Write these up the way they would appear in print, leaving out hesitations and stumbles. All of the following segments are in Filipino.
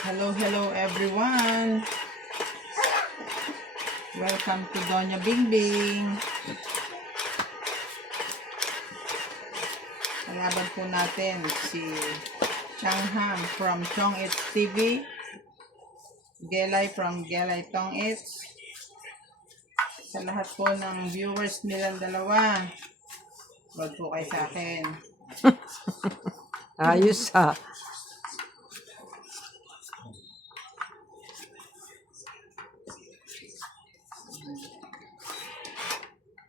Hello everyone. Welcome to Doña Bingbing. Kalaban po natin si Changham from Chong It TV, Gelay from Gelay Tong It. Sa lahat po ng viewers nilang dalawa, wag po kayo sa akin. Ayos ha.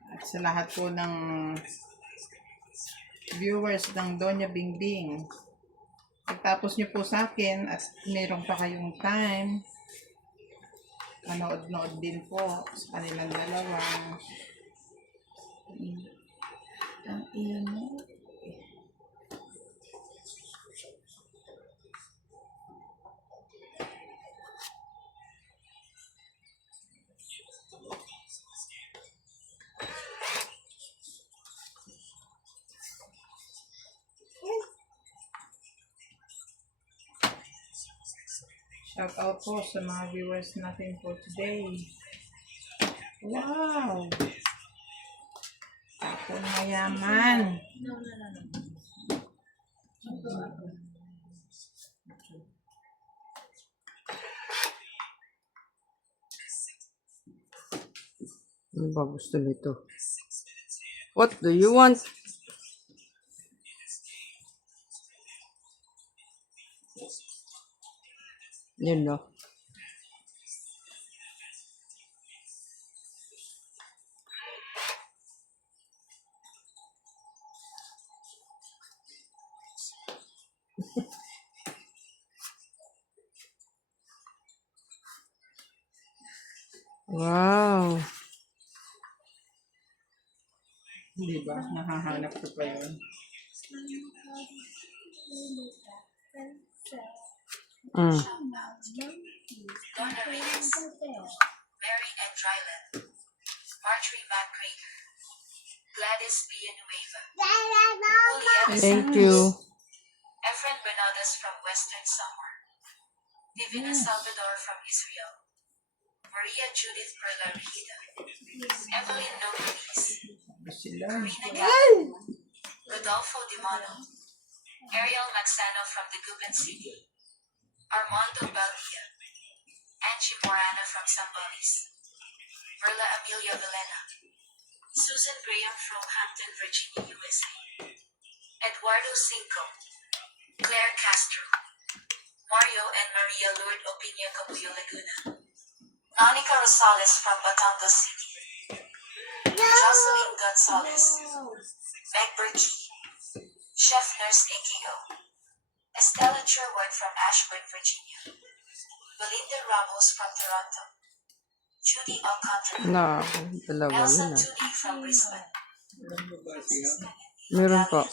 At sa lahat po ng viewers ng Doña Bingbing, pagtapos nyo po sa akin at meron pa kayong time, manood-nood din po sa kanilang dalawa. Ang iyan mo. Shout out po sa mga viewers natin for today. Wow! Ako mayaman. Ano ba gusto nito? What do you want? Yun no. Wow. Di ba? Nahahanap ko pa yun. Mm. Donna Reyes, Mary N. Dryland, Marjorie McGregor, Gladys Villanueva, Julia Thank you. Efren Bernardes from Western Samar, Divina Salvador from Israel, Maria Judith Perla Rihida, Evelyn Noguelis, Sila. Karina Gallo, Rodolfo Dimano, Ariel Maxano from the Guban City, Armando Baldia, Angie Morana from Zambales, Verla Amelia Villena, Susan Graham from Hampton, Virginia, USA, Eduardo Cinco, Claire Castro, Mario and Maria Lourdes Opinia Cabuyo Laguna, Monica Rosales from Batangas City, Jocelyn Gonzalez, Meg Berkey, Chef Nurse AKO, Estella Sherwood from Ashburn, Virginia, Belinda Ramos from Toronto, Judy Alcantara, Na, dalawa Elsa yun ah. Tuni from Brisbane, Meron po.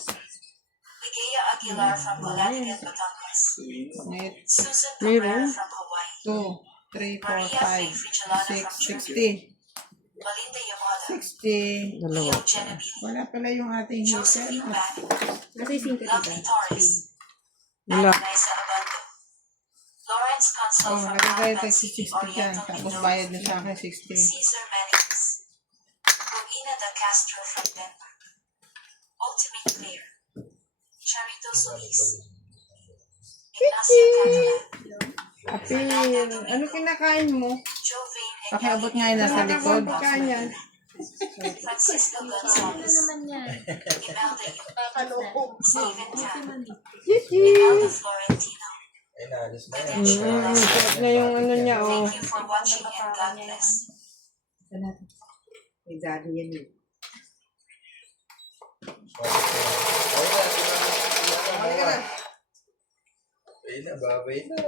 Ligaya Aguilar from Baladigan, Batangas, Net. Susan Meron. Cabrera from Hawaii, 2, 3, 4, Maria 5, Faye Frigilana 6, from Germany, 60. Belinda Yamada, 60. Dalawa. Leo Genevieve, Wala pala yung ating Josephine heater. Ban, Lovely Torres, Wala. Anna-Liza Abando, Lawrence Consul Oh, from nagkakaya Alban tayo City, 60 dyan. Oriental Tapos Mindoro, bayad na sa akin 60. Cesar Mannings, Rowena Da Castro from Denmark, Ultimate Clear, Charito Solis, Ignacio Catalan, Apil, ano kinakain mo? Jovain Pakiabot nga yun nasa likod. Francisco Gonzalez, Imelda Yu, Stephen Tan, Imelda Florentino, Sarap na yung ano niya oh. Thank you for watching and God bless. May daddy yan eh. Babay na.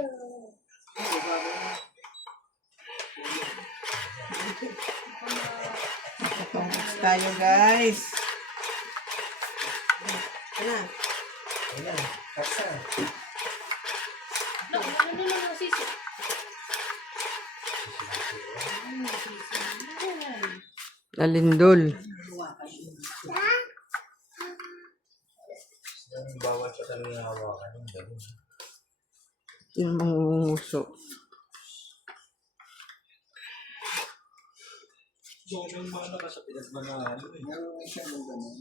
Tungkol tayo guys. Ano? Ayun na, kasa. Nalindol. Yung bawal pa talaga hawakan yung gano'n. Yung mangunguso. Yung mga ano ka sa pinagmanahan. Meron siya ng ganun.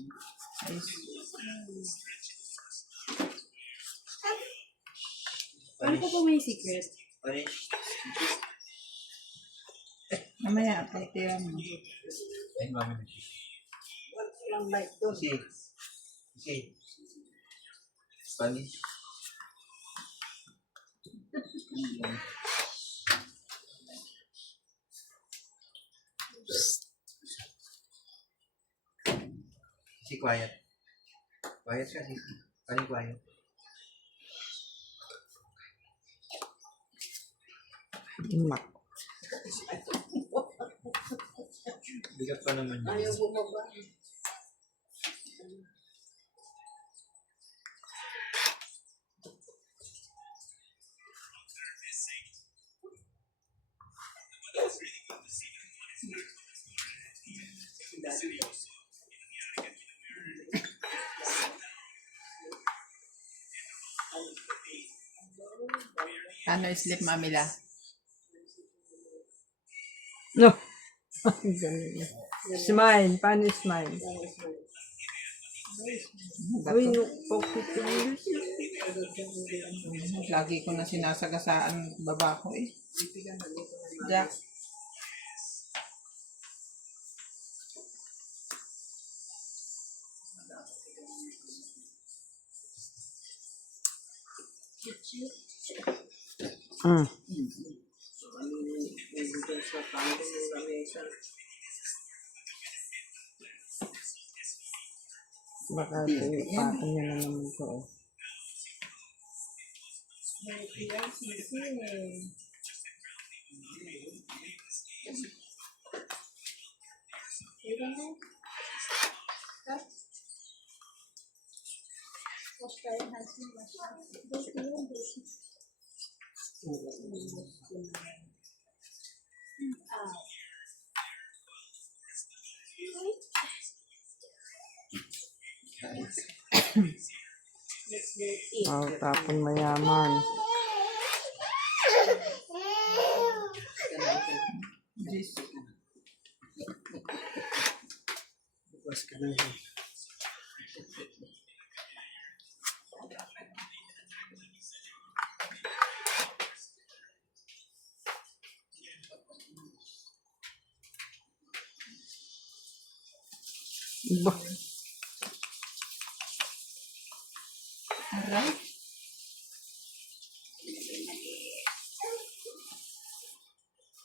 Ano po may secret? Punish. Mamaya, titira mo. Ay, mami na siya. Lang light doon. Kasi. Punish. Si quiet. Quiet ka, si. Paano quiet? Imak. Bigat pa naman yun. Ayaw bumaba. Ano sleep, Mamila? No. Ganun. Smile. Paano smile? Uy, no. Lagi ko na sinasagasaan baba ko eh. Jack. Mm. Baka tinipatan niya na naman to. Oh. Wow, tapon mayaman. Jis. Bukas ka na yun. Bah. Alright.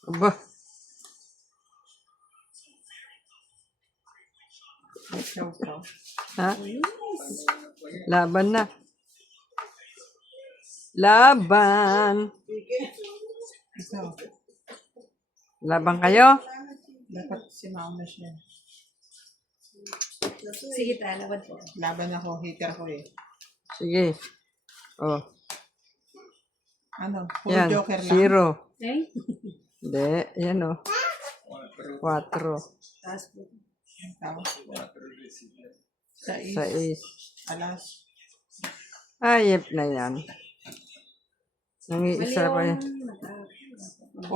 Aba. Ikaw. Ha? Laban na. Laban. Ikaw. Laban kayo? Dapat si Mama siya. Sige, talaban po. Laban ako, hater ko eh. Sige. Oh. Ano? Full Yan. joker lang. 0. Okay? Hindi. Yan o. 4. Taas po. Ikaw. Sa 6. alas. Ayep na yan. Nangiisa pa yan. 4,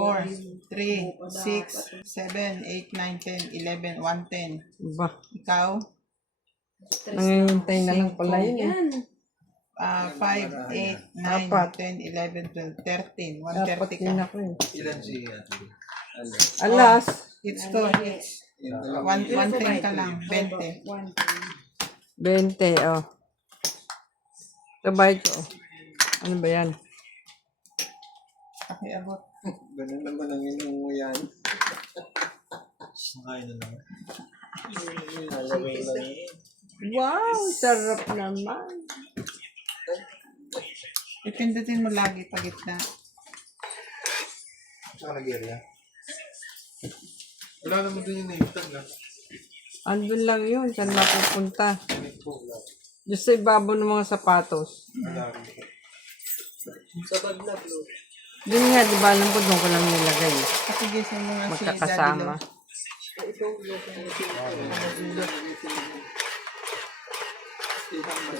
3, 6, 7, 8, 9, 10, 11, 110. Ba. Ikaw? Nangihintay na lang pala yun eh. Yan. 5, 8, 9, Apat. 10, 11, 12, 13. Dapat 130 din ka. ako eh. Ilan si Ate? Ano? Alas. It's to. It's 110 ka lang. 20. 20 oh. Sabay ko. Ano ba yan? Pakiabot. Ganun naman ang inyong mo yan. Makain na naman. Halawin lang yun. Wow, sarap naman. Ipindutin mo lagi pa gitna. Saka nag-area. Wala naman din yung naitan na. Andun lang yun. Saan mapupunta? Diyos sa ibabaw ng mga sapatos. Wala rin. Sa bag na, bro. Yun nga, di ba alam ko doon ko lang nilagay. Kasi gising mo nga si Daddy Magkakasama. Lo.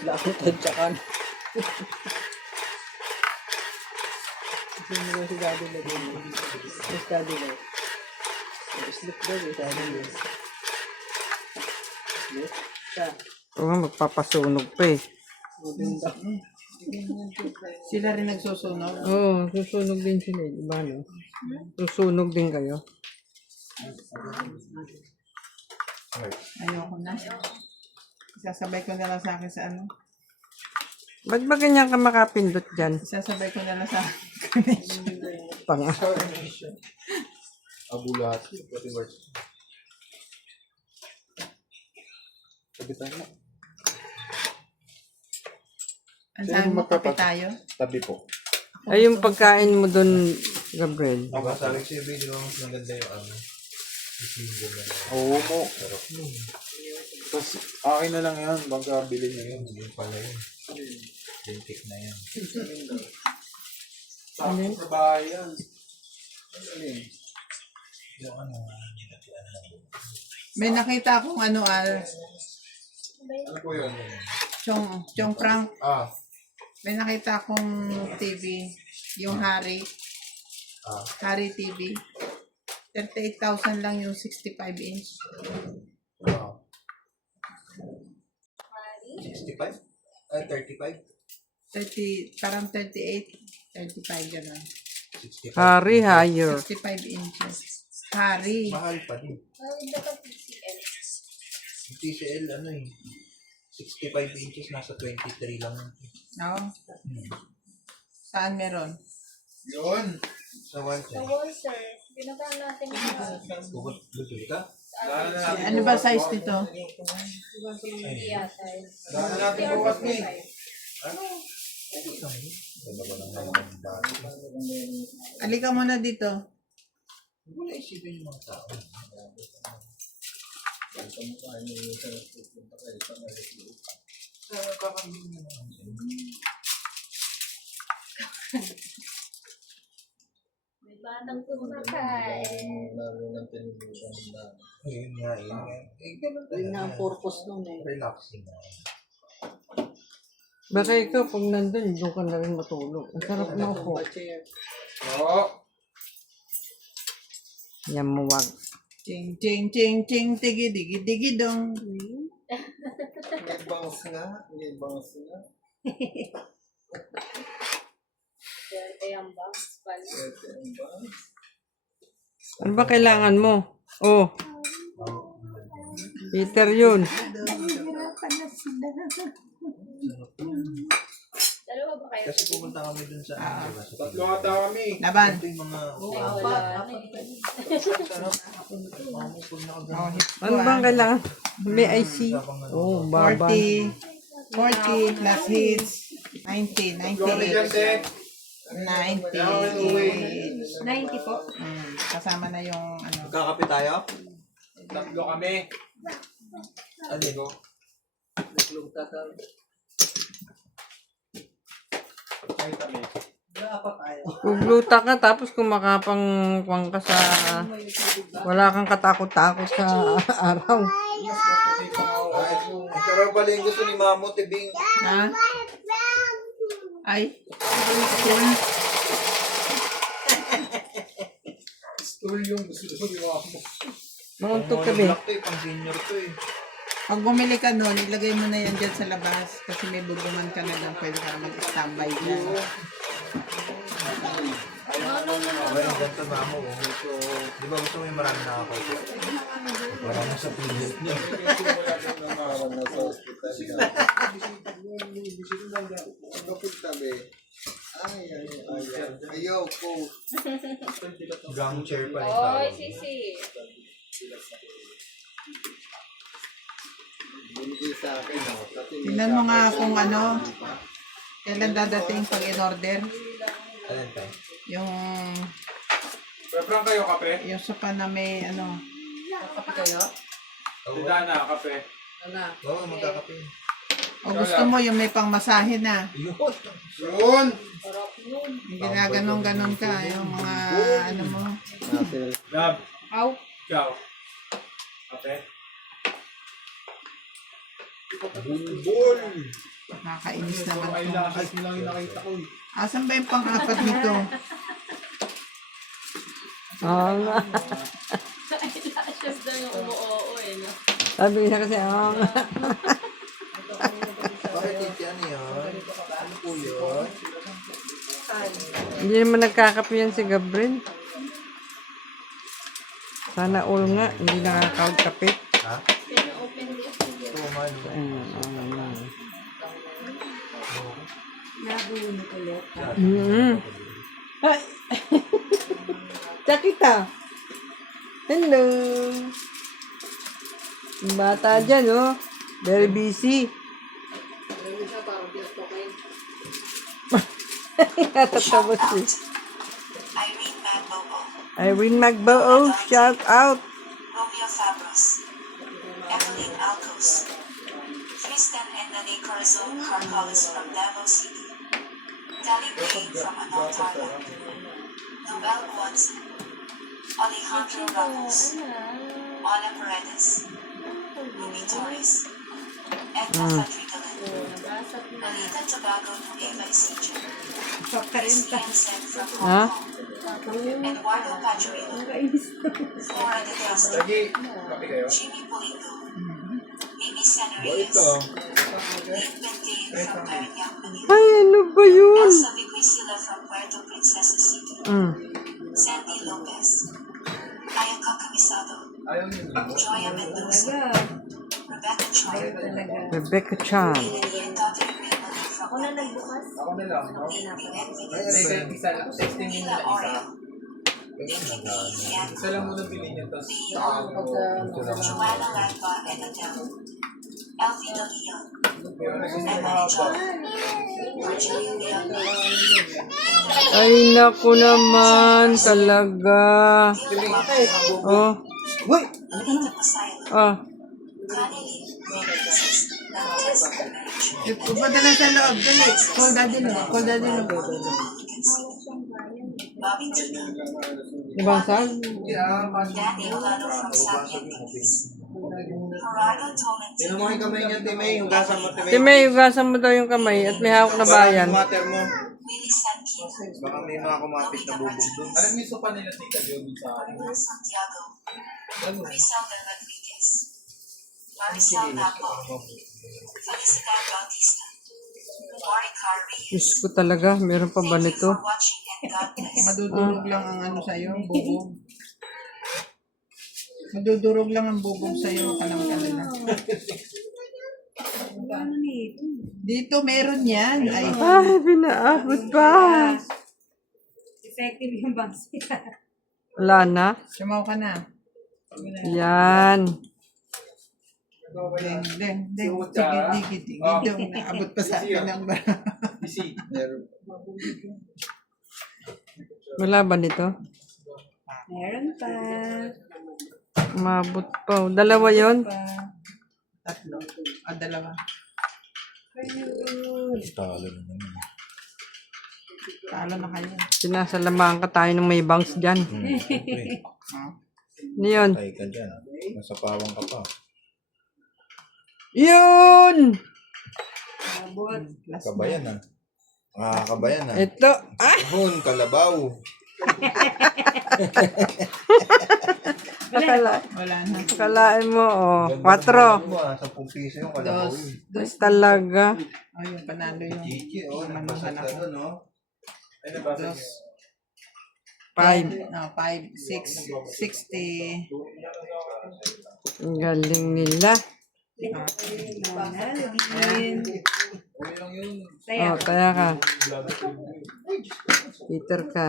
Lakot at tsakan. Sino ba si Daddy na din? Yes, Daddy na. Sleep daw eh, Daddy na. Sleep? Siya. Oo, magpapasunog pa eh. Sila rin nagsusunog. Oo, susunog din sila. Diba no? Susunog din kayo. Ayoko na. Isasabay ko na lang sa akin sa ano. Ba't ba ganyan ka makapindot dyan? Isasabay ko na lang sa akin. Panga. Abulat. Pati words. Sabitan mo. Ang sabi mo, kape tayo? Tabi po. Ay, yung pagkain mo doon, Gabriel. Ako sabi ko siya, di ba mas maganda yung ano? Isingo na lang. Oo mo. Tapos, akin na lang yan. Bangka bilhin niya yun. Yung pala yun. Lintik na yan. Sa bahay yan. Yung ano, May nakita akong ano, Ano po yun? Chong Frank. Ah. May nakita akong TV, yung Harry. Harry TV. 38,000 lang yung 65 inch. Wow. 65? Ay, 35? 30, parang 38, 35 gano'n. 65. Hari higher. 65 inches. Harry. Mahal pa din. Dapat PCL. Yung TCL, ano eh. 65 inches, nasa 23 lang. No? Saan meron? Yun. Sa Walter. Sa wall, sir. Pinuntahan natin yung Bukod ka? Ano ba size nito? hindi yata. Dahil natin bukas ni. Ano? Ano ba lang naman ang dati? Alika muna dito. Wala isipin yung mga tao. Sa kakambing na naman. May batang kumakain. Yun nga, yun nga. Eh, ganun tayo. Yun nga ang purpose nun eh. Relaxing na. Baka ikaw, pag nandun, doon ka na rin matulog. Ang sarap na ako. Oo. Yan mo wag. Ching, ching, ching, ching, tigi, digi, digi, dong. May bangs nga. May bangs nga. Swerte yung box pala. Ano ba kailangan mo? Oh. Peter yun. Dalawa ba kayo? Kasi pumunta kami dun sa ano, sa Tatlo ata kami. Laban. ito yung mga Wala na eh. sarap. Pag Oh, hit ko, Ano bang kailangan? May IC? Oh, baba. 40 plus hits. 90, Kami dyan, 98. Tek. 90. 90 po. Kasama na yung ano. Magkakape tayo? Tatlo kami. Ano yun? Ay, kami. Gugluta ka tapos kumakapang kwang ka sa... Wala kang katakot-takot sa araw. Ay, pero pala yung gusto ni Mamo, Tibing. Ha? Ay. Stool yung gusto ni Mamo. Mauntog ka, be. Black to eh, pang senior to eh. Pag bumili ka nun, ilagay mo na yan dyan sa labas kasi may bubuman ka na lang, pwede ka mag-standby dyan. Okay, ang ganito Mamo. So, di ba gusto mo yung marami nakakaupo? Wala na sa pilit niya. Ayaw po. Gang chair pa rin Oy, tawag. sisi. Tingnan mo nga kung ano, kailan dadating pag in-order. Alin tayo? Yung Peprang kayo, kape? sopa na may ano. Dana, kape. Oo, magkakape. O gusto mo yung may pangmasahe na. Yun! Yun! Yung ginaganon-ganon ka, yung mga ano mo. Lab. Aw. Ikaw. Kape? Bulbul! Nakakainis naman Mga to. eyelashes mo lang yung nakita ko eh. Asan ba yung pang-apat nito? Oo nga. Eyelashes daw yung umuoo eh, no? Sabi niya kasi, oo nga. Bakit hindi ano yun? Ano po yun? Hindi naman nagkakape yan si Gabriel. Sana all nga, hindi nakakape. Ha? Can you open this? Tuman. Nabunod ulit. Ay! Chakita! Hello! Yung bata dyan, oh. Very busy. Natatawa siya. Irene Magboo, shout out! Romeo Fabros, Evelyn Alcos, Tristan and Nane Corazon Carcolis from Davao City, Daling Payne from Anong Thailand, Noel Watson, Alejandro Ramos, Ana Paredes, Ruby Torres, Edna Fadrigalan, Alita Tobago from Eva Isidro, Christian Sen from Hong Ha? Kong, Eduardo Pachuilo, Flora de Castro, Lagi, kape kayo? Jimmy Pulido, Mimi O Sanarias, ito. Lynn Bentain from Parañaque, Manila, Ay, ano ba yun? Elsa Vicuisila from Puerto Princesa City, Sandy Lopez, Ayaka Camisado, Ayaw niyo. Joya Mendoza, Rebecca Choi, Rebecca Chan. Lily and daughter Emily from Ako na nagbukas. Ako na lang, no? Lynn Ay, Benvides, kahit isa lang. 16 Mila nila isa. Oreo, Nikki B. Fianco, Isa lang muna bilhin niya, tapos Joanna Lampa and Adele, Elvina Leon, Emily John, Virginia Leon, Ay, naku naman, talaga. Oh, Lolita Pasaylo, ah. Connie Lee, Princess, Nantes, Marriage, Pupunta na sa loob. Dali. Call daddy no. Call daddy no. Bobby Tika, Nabasag? Danny Olano from Sabian Nitis, Gerardo Tolentino, Sino mo yung kamay niya, Timay? Yung gasa mo, Timay? Timay, hugasan mo daw yung kamay at may hawak na bayan. Yung water mo. Willie Sankina, Baka may mga kumapit na bubog doon. alam niyo sa panila Tita Joey sa akin. Manuel Santiago, Griselda Rodriguez, Maricel Napo, Felicitar Bautista, Maricar Reyes. Diyos ko talaga, meron pa ba Thank you nito? for watching and God bless. Madudurog lang ang ano sa'yo, bubog. Madudurog lang ang bubog sa'yo. Kalam ka nila. Ano nito? Dito meron yan. Ay, Ay, pinaabot pa. Effective yung bangs. Wala na. sumaw ka na. Yan. Ding, ding, ding. Tigit, tigit, tigit. Naabot pa sa akin ang Busy. Wala ba nito? Meron pa. Umabot pa. Dalawa yon. tatlo. Dalawa. Talo na naman. Talo na kayo. Sinasalamaan ka tayo ng may bangs dyan. Siyempre. Ano yun? Ay ka dyan. Nasa pawang ka pa. Yun! Kabayan ah. Kabayan ah. Ito. Ah! Hon, kalabaw. Wala na. Kalain mo, oh. 4. Ano ah, 10 piso yung kalabaw yun. Talaga. Yung panalo yung Chichi, oh, nabasa sa doon, oh. Ay, nabasa dos. niyo. 5. No, 5, 6, 60. Ang galing nila. Oh, kaya ka. Peter ka.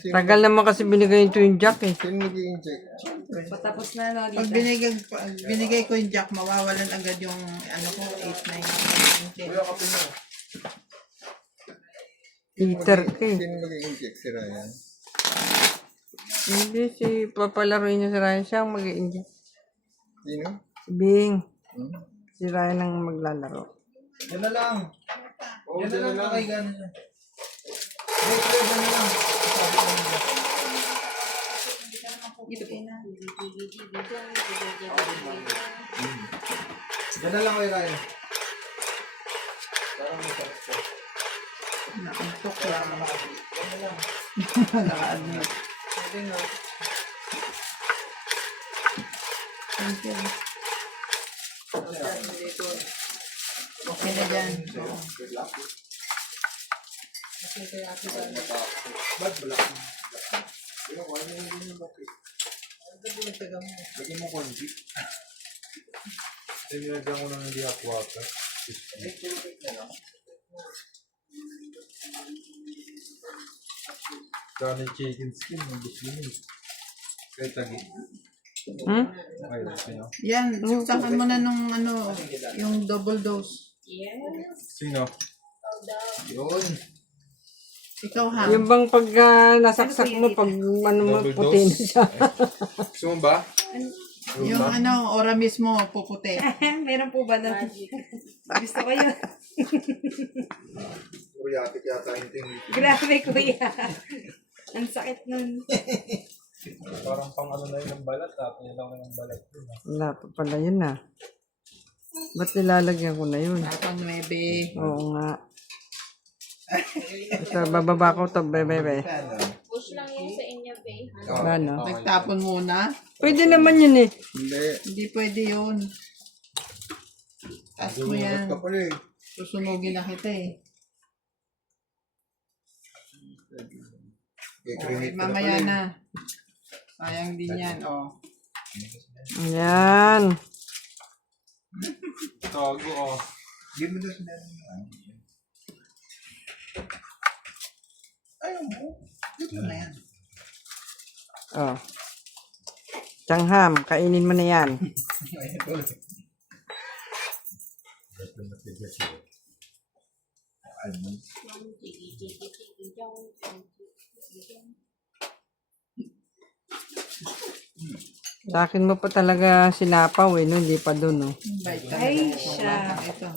Tagal naman kasi binigay ito yung jack eh. Patapos na no, Pag binigay ko yung jack, mawawalan agad yung ano ko, 8, 9, 10. Peter ka eh. Sino mag-i-inject si Ryan? Hindi, si papalaroin niya si Ryan. Siya ang mag-i-inject. Sino? Si Bing. Si Ryan ang maglalaro. Yan na lang. Yan na lang kay gano'n siya. Yan na lang. Ito po na. Yan na lang kayo kayo. Parang may sarap ko. Naantok lang. Naka-admit. Thank you. Okay na dyan. Ba't wala? Pero kung ano yung bakit? Lagyan mo konti. Tinilagyan ko ng hindi aquata. Kani chicken skin, ang gusto mo. Kahit lagi. Hmm? Okay, sino? Yan, suksakan mo na nung ano, yung double dose. Sino? Yun. Ikaw ha. Yung bang pag nasaksak mo, pag ano mo, Double puti na dose? siya. Gusto mo ba? Yung ano, ora mismo, puputi. Meron po ba na? Gusto ko yun. Kuriatik yata yung ting. Grabe, kuya. Ang sakit nun. Parang pang ano na yun ng balat, tapos yun lang ng balat yun. Wala pa pala yun ah. Ba't nilalagyan ko na yun? Tapang 9. Oo nga. Ito, bababa ko to, bebe. Push lang yan sa inyo, babe. Ano? Nagtapon muna. Pwede naman yun eh. Hindi. Hindi pwede yun. Taas mo yan. Ka pala eh. Susunugin na kita eh. Okay, Okay, cremate ka na mamaya pala eh. na. Sayang din yan, oh. Ayan. Tago oh. Hindi mo na sinabi. Ayaw mo. Dito na yan. Oh. Changham, kainin mo na yan. Sa akin mo pa talaga sinapaw eh, no? Hindi pa dun, no? Bite Ay, talaga. siya. Ito.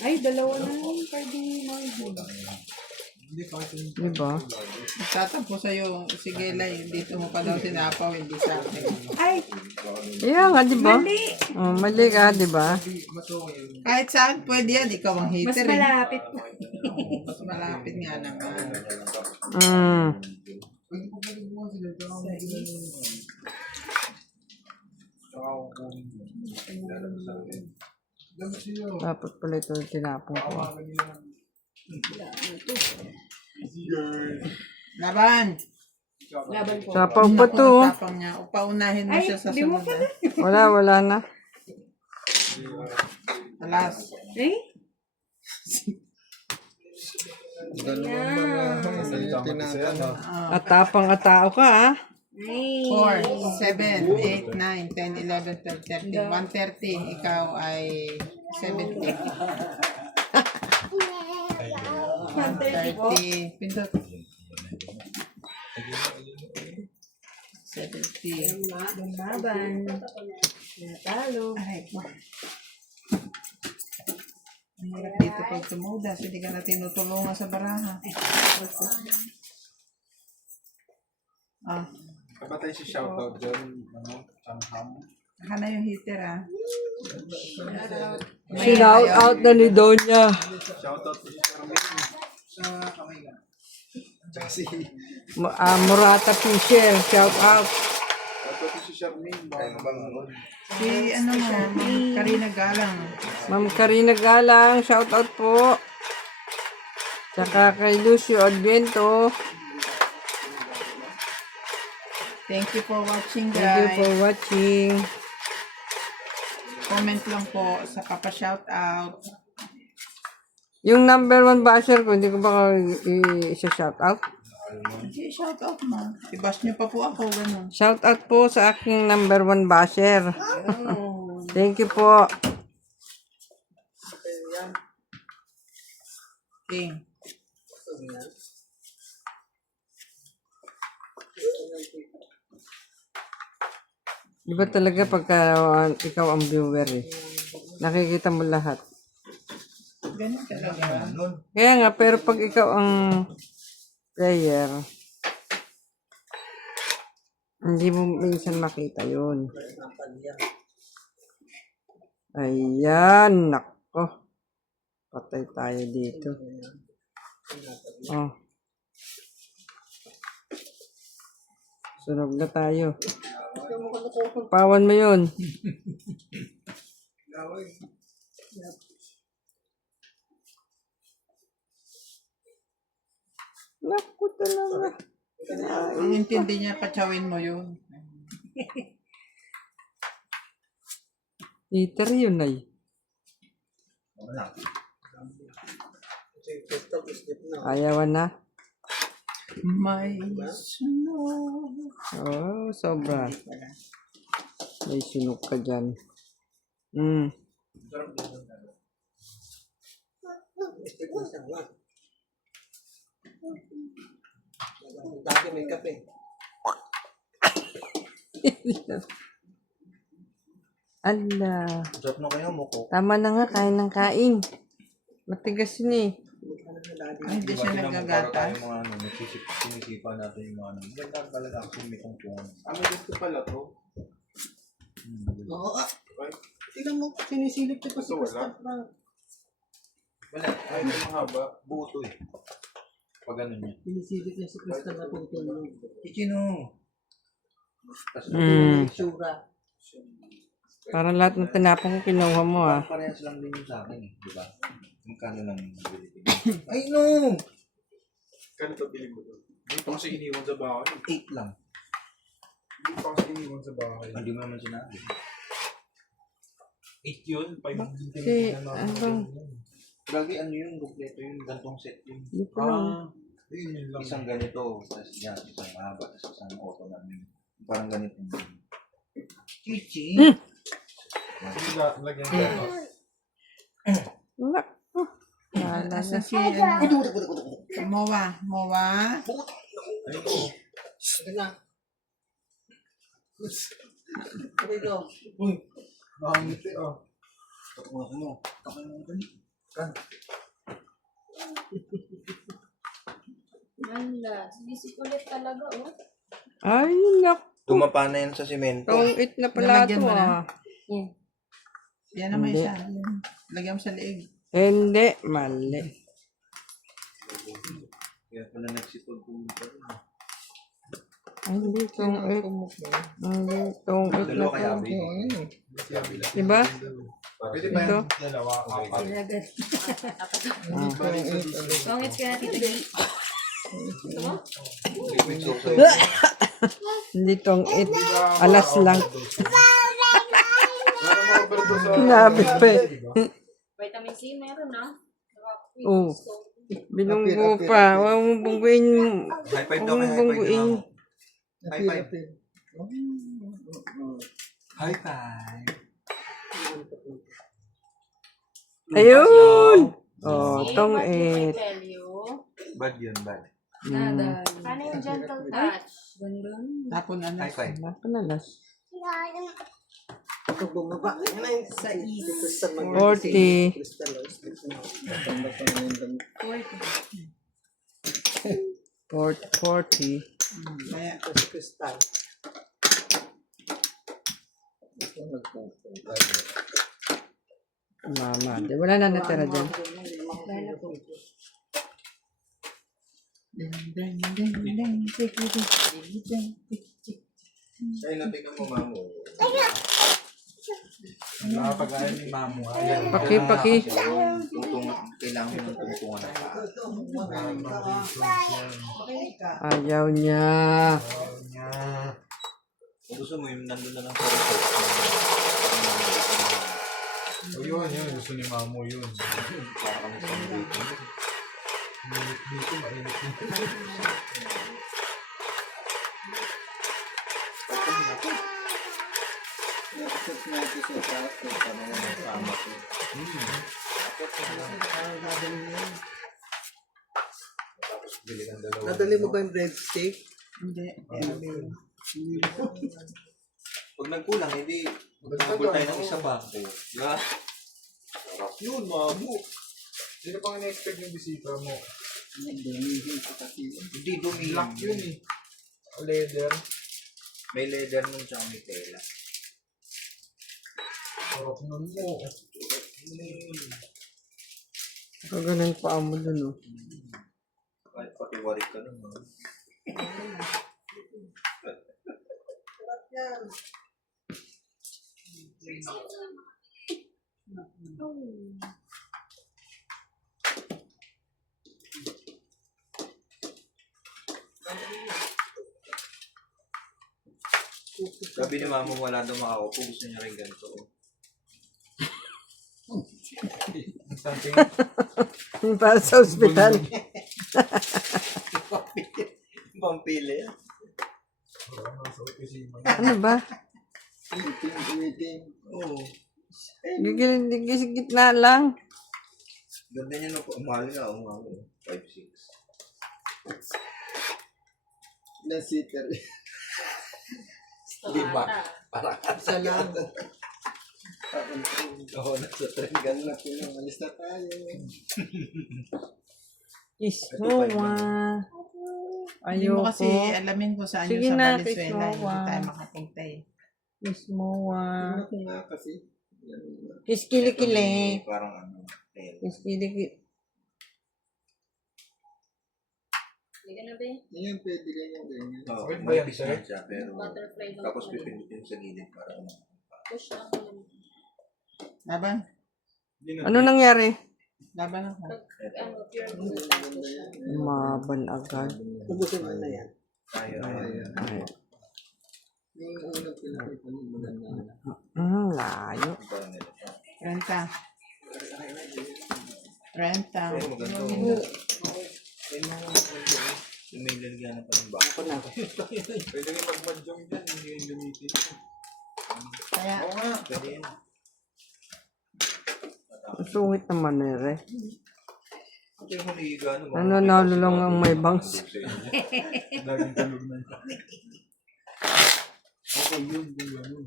Ay, dalawa na yun. Pwede mo. Diba? Nagtatampo sa'yo, sige Lay, dito mo pa daw sinapaw, hindi sa akin. Ay, Yeah nga, diba? mali. Oh, mali ka, diba? Kahit saan pwede yan, ikaw ang Mas hater eh. malapit. Mas malapit nga naman. Mm. Dapat pala ito tinapon ko. Ah. Laban! Laban po. Sapaw pa to. oh. Tapang niya. O, paunahin mo Ay, siya sa di mo sunod. pala. Wala na. Alas. Eh? At tapang at tao ka, ah. Ay. 4, 7, 8, 9, 10, 11, 12, 13, 130. Ikaw ay 70. 30. Pindot. 70. Laban. Natalo. Aray ko. Ang hirap dito pag tumudas. Hindi ka na tinutulungan sa baraha. Ah, Kapatay si shoutout dyan, ano, Changham. saka na yung heater ah. Shout out na ni Donya. Shoutout to si Charmaine. Sa kamay ka. Tsaka si... Murata Fisher, shout out. Shoutout to si Charmaine. Ayaw bang ano? Si ano mo, Ma'am Karina Galang. Ma'am Karina Galang, shout out po. Tsaka kay Lucio Adviento. Thank you for watching Thank you guys. for watching. Comment lang po sa Papa Shoutout. Yung number 1 basher ko, hindi ko ba i-shout out? Sige, shoutout mo. I-bash niyo pa po ako, ganun. Shout out po sa aking number 1 basher. Thank you po. Okay. Di ba talaga pagka ikaw ang viewer eh, nakikita mo lahat. Ganun talaga. Kaya nga, pero pag ikaw ang player, Hindi mo minsan makita yun. Ayan, nako. Patay tayo dito. Oh. Sunog na tayo. Pawan mo yun. Naku talaga. Ang intindi niya, katsawin mo yun. Heater yun ay. Ayawan na. May sunog. Oh, sobra. May sunog ka dyan. Mm. Dati may kape. Ala. Sarap na kayo mo ko. Tama na nga, kain ng kain. Matigas yun eh. Ay, hindi siya nagagatas. Mga ano, sinisipa natin yung mga ano. Maganda talaga kasi may tungtungan. May gusto pala to. Oo. Tingnan mo, sinisilip ko pa sa Wala. Costa Frank. Wala. Ay, ito mahaba. Buo to eh. Pag ano niya. Sinisilip niya si Costa na tutulong. Ichino. Tapos Mm. Sura. Parang lahat ng tinapon ko kinuha mo ah. parehas lang din yung sa akin eh. Diba? Magkano lang yung bili ko. Ay no! Kano to bili mo doon? Hindi pa kasi iniwan sa bahay. 8 lang. Hindi pa kasi iniwan sa bahay. Hindi mo naman sinabi. 8 yun. 5 Kasi, ano bang, Gagi, ano yung kompleto yung gantong set yun. hindi ko lang. Yun lang. Isang ganito, tapos yan, isang mahaba, tapos isang auto na yun. Parang ganito. Chichi! Sige, lagyan ko ito. Naku. Wala Asa na. si, ano? Mowa. Mowa. Dito. Nakangiti ah. Takuha mo. Takuha mo dali. Kan. Wala. Sinisip ulit talaga, oh. Ay, naku. Tumapa na yan sa simento. Tong it na pala Lalagyan ito mo na? ah. Yan naman Hindi. isa. Yan. Lagyan mo sa leeg. Hindi, mali. Kaya pala nagsipag pumunta rin. Ay, hindi tong it. Hindi tong it na Dalawa kaya, to. baby. Diba? Pwede ba Ito? yung dalawa? Apat. Pangit ka na, Tita G. Hindi tong it. Alas lang. Para makapalito sa... Sinabi pa eh. Vitamin C meron, ah. Oh. Binunggo pa. Huwag mo bungguin. High five Huwag daw mo kayo, high five bungguin. daw. High five. High five. Ayun! Oh, tong I it. tell you. Bad yun, bad. Mm. Paano yung gentle touch? Tapon ano. High five. Wala pa nalas. Ito bumaba. Sa dito sa mga 40. crystals. 40. Kaya, Ito sa crystal. Mama. Di, wala na natira dyan. Ay, natignan mo, mamo. Nakapag-ayon ni Mamo. Ayan. Paki. Tungtungan. Kailangan mo ng tungtungan ng paa. Ayaw niya. Kung gusto mo, yung nandun na lang sa resort. O yun. Gusto ni Mamo yun. Para kami sa dito. Dito mainit yun. Bili ng dalawa. Nadali mo ba yung breadstick? hindi. Pag nagkulang, hindi magkakabol tayo ng isa pa. Diba? Yun, Mamo. Sino pang in-expect yung bisita mo? Hindi dumi. Black yun eh. Leather. May leather nun tsaka may tela. Sarap nun mo. Kagaling pa mo dun, oh. Kahit pati warik ka nun. Sabi ni mama wala daw makakaupo. Gusto niya rin ganito. Sabi Para sa ospital. Pampili. sa opisina. Ano ba? Oo. Gigil gitna lang. Ganda niya na po. Mahal nga. Mahal. 5'6". Na-sitter. Lima. Parang Isa lang. ako nasa trend. Ganun na pinang. Alis na tayo. Kismowa. Hindi mo kasi Ayoko. alamin kung saan Sige yung na, sa Valenzuela. Kismowa. Hindi tayo makapunta eh. Kismowa. Ano ko nga kasi. Yan na. Kiskili-kili. Parang ano. Tela. Kiskili-kili. Hindi ka na ba? Yan, pwede ganyan ganyan. Oo, Sakit ba yan, manipis sir? lang siya, pero Butterfly lang tapos ako. pipindutin sa gilid para ano. Push lang ako lang. Laban? Ano nangyari? Laban ako. Ano, pure gold tapos siya. Umaban agad. Ubusin mo na yan. Kaya, Ay, Yung unang pinakita mo maganda. layo. parang nila. Renta. Renta. Pero maganda. May mga maganda. Yung may lalagyan na pa ng bako. Pwede rin mag-madyong dyan, hindi yung gamitin. Kaya, Oo nga, pwede yun. Ang sungit naman eh. Ito yung huliga. Ano, nalulong ang may bangs. Laging talog na yun. Okay yun, yung gano'n.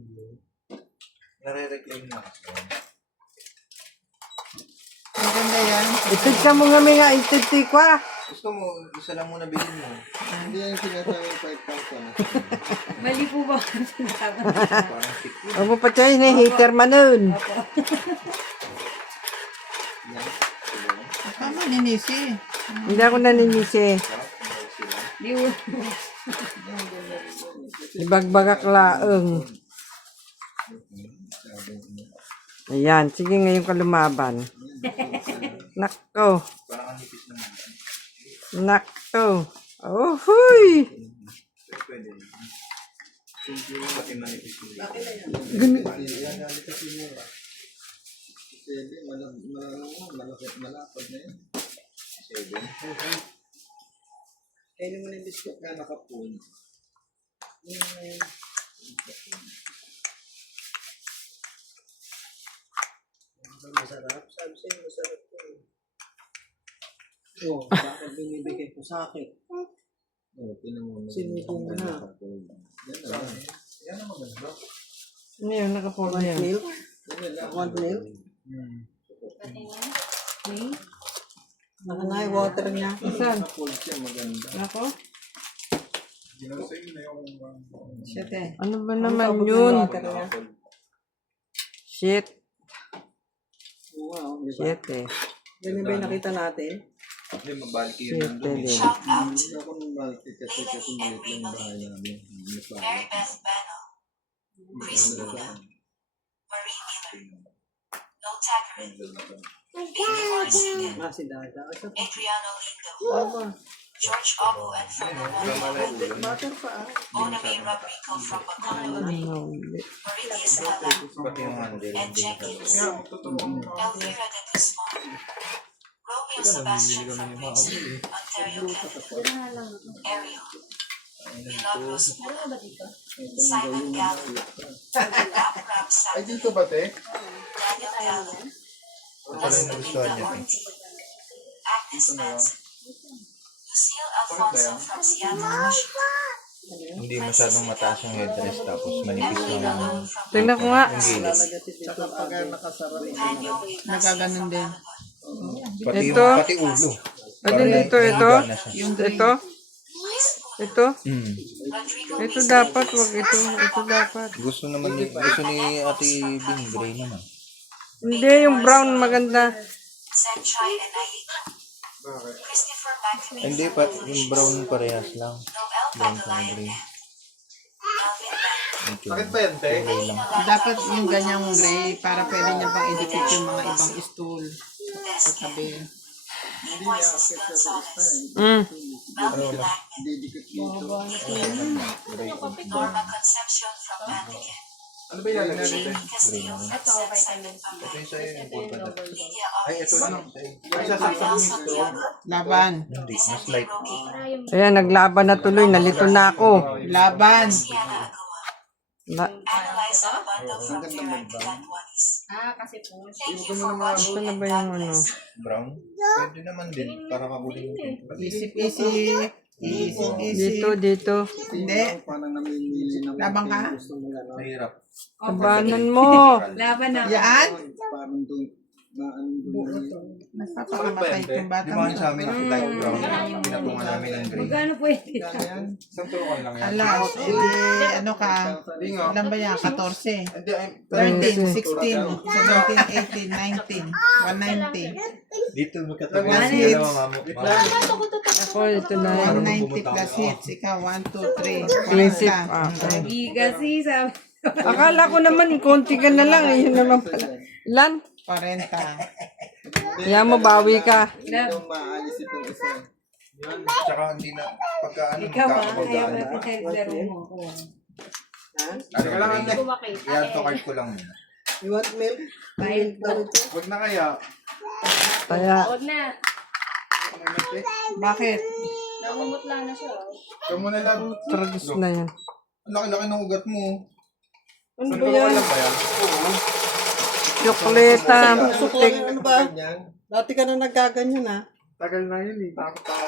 Nare-reclaim na kasi. maganda yan. Itid ka mo nga may itid ko ah. Gusto mo, isa lang muna bilhin mo. Hindi yan sinasabi 5,000. Mali po ba ang sinasabi? Parang tip yun. Huwag mo pa tayo na hater man nun. Tama ni Nisi. Hindi ako naninisi. Di mo. Ibagbagak laeng. Ayan, sige ngayon ka lumaban. Nakto. Parang ang nipis naman. Nakto. Oh, huy! Pwede. Pati manipis mo. Pwede, malapad na yan. 7. Kaya mo na yung biscuit na nakapun. Masarap. Sabi sa'yo, masarap ko. Oh, bakit binibigay ko sa akin? Sinubo mo na. Yan na lang. Yan ang maganda. Ano yun, nakapula yan. Milk? Yan lang. Want milk? Ano yung water niya? Saan? Full siya, maganda. Ako? Ginawa sa'yo na yung... Shit eh. Ano ba naman yun? Shit. Wow, di ba? Shit eh. Ganyan ba yung nakita natin? Hindi, mabalik yun Shit nandun. eh. Shout out Hindi ako nung malaki kasi maliit lang yung bahay namin. Mary Beth Bano, Chris Luna, Marie Miller, Noel Taggerin, Amy Morrison, Si Dada. Adriano Lindo, George Obo and Fernando Butter pa ah. Ona May Rodrigo from Bacolod, Ano? Mauritius Laban, Pati yung handle. and Jenkins, Elvira de Guzman, Romeo Sebastian from Princeton, Ontario, Canada, Ariel, Milagros Mula, Simon Gallo, Abraham Ay, Santos, dito ba, te? Daniel Gallo, Parang nagustuhan Linda niya. Ortiz, Agnes Manson, Lucille Alfonso from Seattle, Washington, Hindi masyadong mataas yung headrest tapos manipis Emily lang Malone yung from Tingnan ko nga. gilid. Saka pag nakasarap Daniel Ignacio Nagkaganon din. Pati, Ito. pati ulo. Ano dito, ito? Naihiga na siya. Ito? Luis Mula, Ito? Rodrigo Ito Luis dapat, Davis, wag ito. Ito dapat. Gusto ni Ate Bing gray naman. Hindi, yung brown maganda. Sunshine and Aiko. Christopher McVeigh, Hindi pa, yung brown parehas lang. Noel Brown sa Padulayan, gray. Alvin Lang, Ito. Bakit pa yan, te? Gray lang. Dapat yung ganyang gray para pwede niya pang idikit yung mga ibang stool sa Des tabi. Nimoy Sister Gonzalez, Mm. Melvin Langman, Norma Concepcion from Vatican, Ano ba yan? Jamie Castillo from San Simon Ito Pampanga, yung sa'yo yung pulpa na. Lydia Ay, ito August, ano? Arnel Santiago, Laban. Hindi, mas Vicente light. Roque, Ayan, naglaban na tuloy. Nalito na ako. Laban. Sienna Agawa, Na, Annalisa Abando from Tirang Catanduanes, Kasi po. thank you for watching Ito na and ba yung God ano? bless. Brown? Pwede naman din. Para mabuling yung pulpa. Easy. Easy. dito. Hindi. Parang namimili ng Labang ka? gusto mo gano'n. Mahirap. Tabanan mo. Laban na. Yan. Parang doon na ano doon. Nagpapakamatay itong bata Di mo. ba yun sa amin, light brown. Pinatungan namin ng gray. Magkano po yun? Isang turukan lang yan. Ala, ano ka? Hindi nga. Ilan ba yan? 14. Hindi, ay, 13, 16, 17, 18, 19, 190. Dito magkatabi. Plus Ano hits. mamo? Ako, ito na. 190 plus hits. Ikaw, 1, 2, 3. 20. Ah, Lagi kasi sabi. akala ko naman, konti ka na lang. Yun naman pala. Ilan? 40. Kaya mo, bawi ka. Yung maalis itong isa. Tsaka hindi na, pagka ano, Ikaw ayaw magkakapagdaan. natin sa naglaro mo. Ano Kailangan gray? Kumakita Yan, to card ko lang muna. You want milk? Bayad po. Wag na kaya. Kaya, Huwag na. Bakit? Namumutla na siya. Ikaw muna lang. tragis na yan. Ang laki-laki ng ugat mo. Ano Isang ba turukan yan? lang ba yan? Tsokoleta. Putik. Ano ba? Dati ka na nagkaganyan ha. Tagal na yun eh. Takot ako.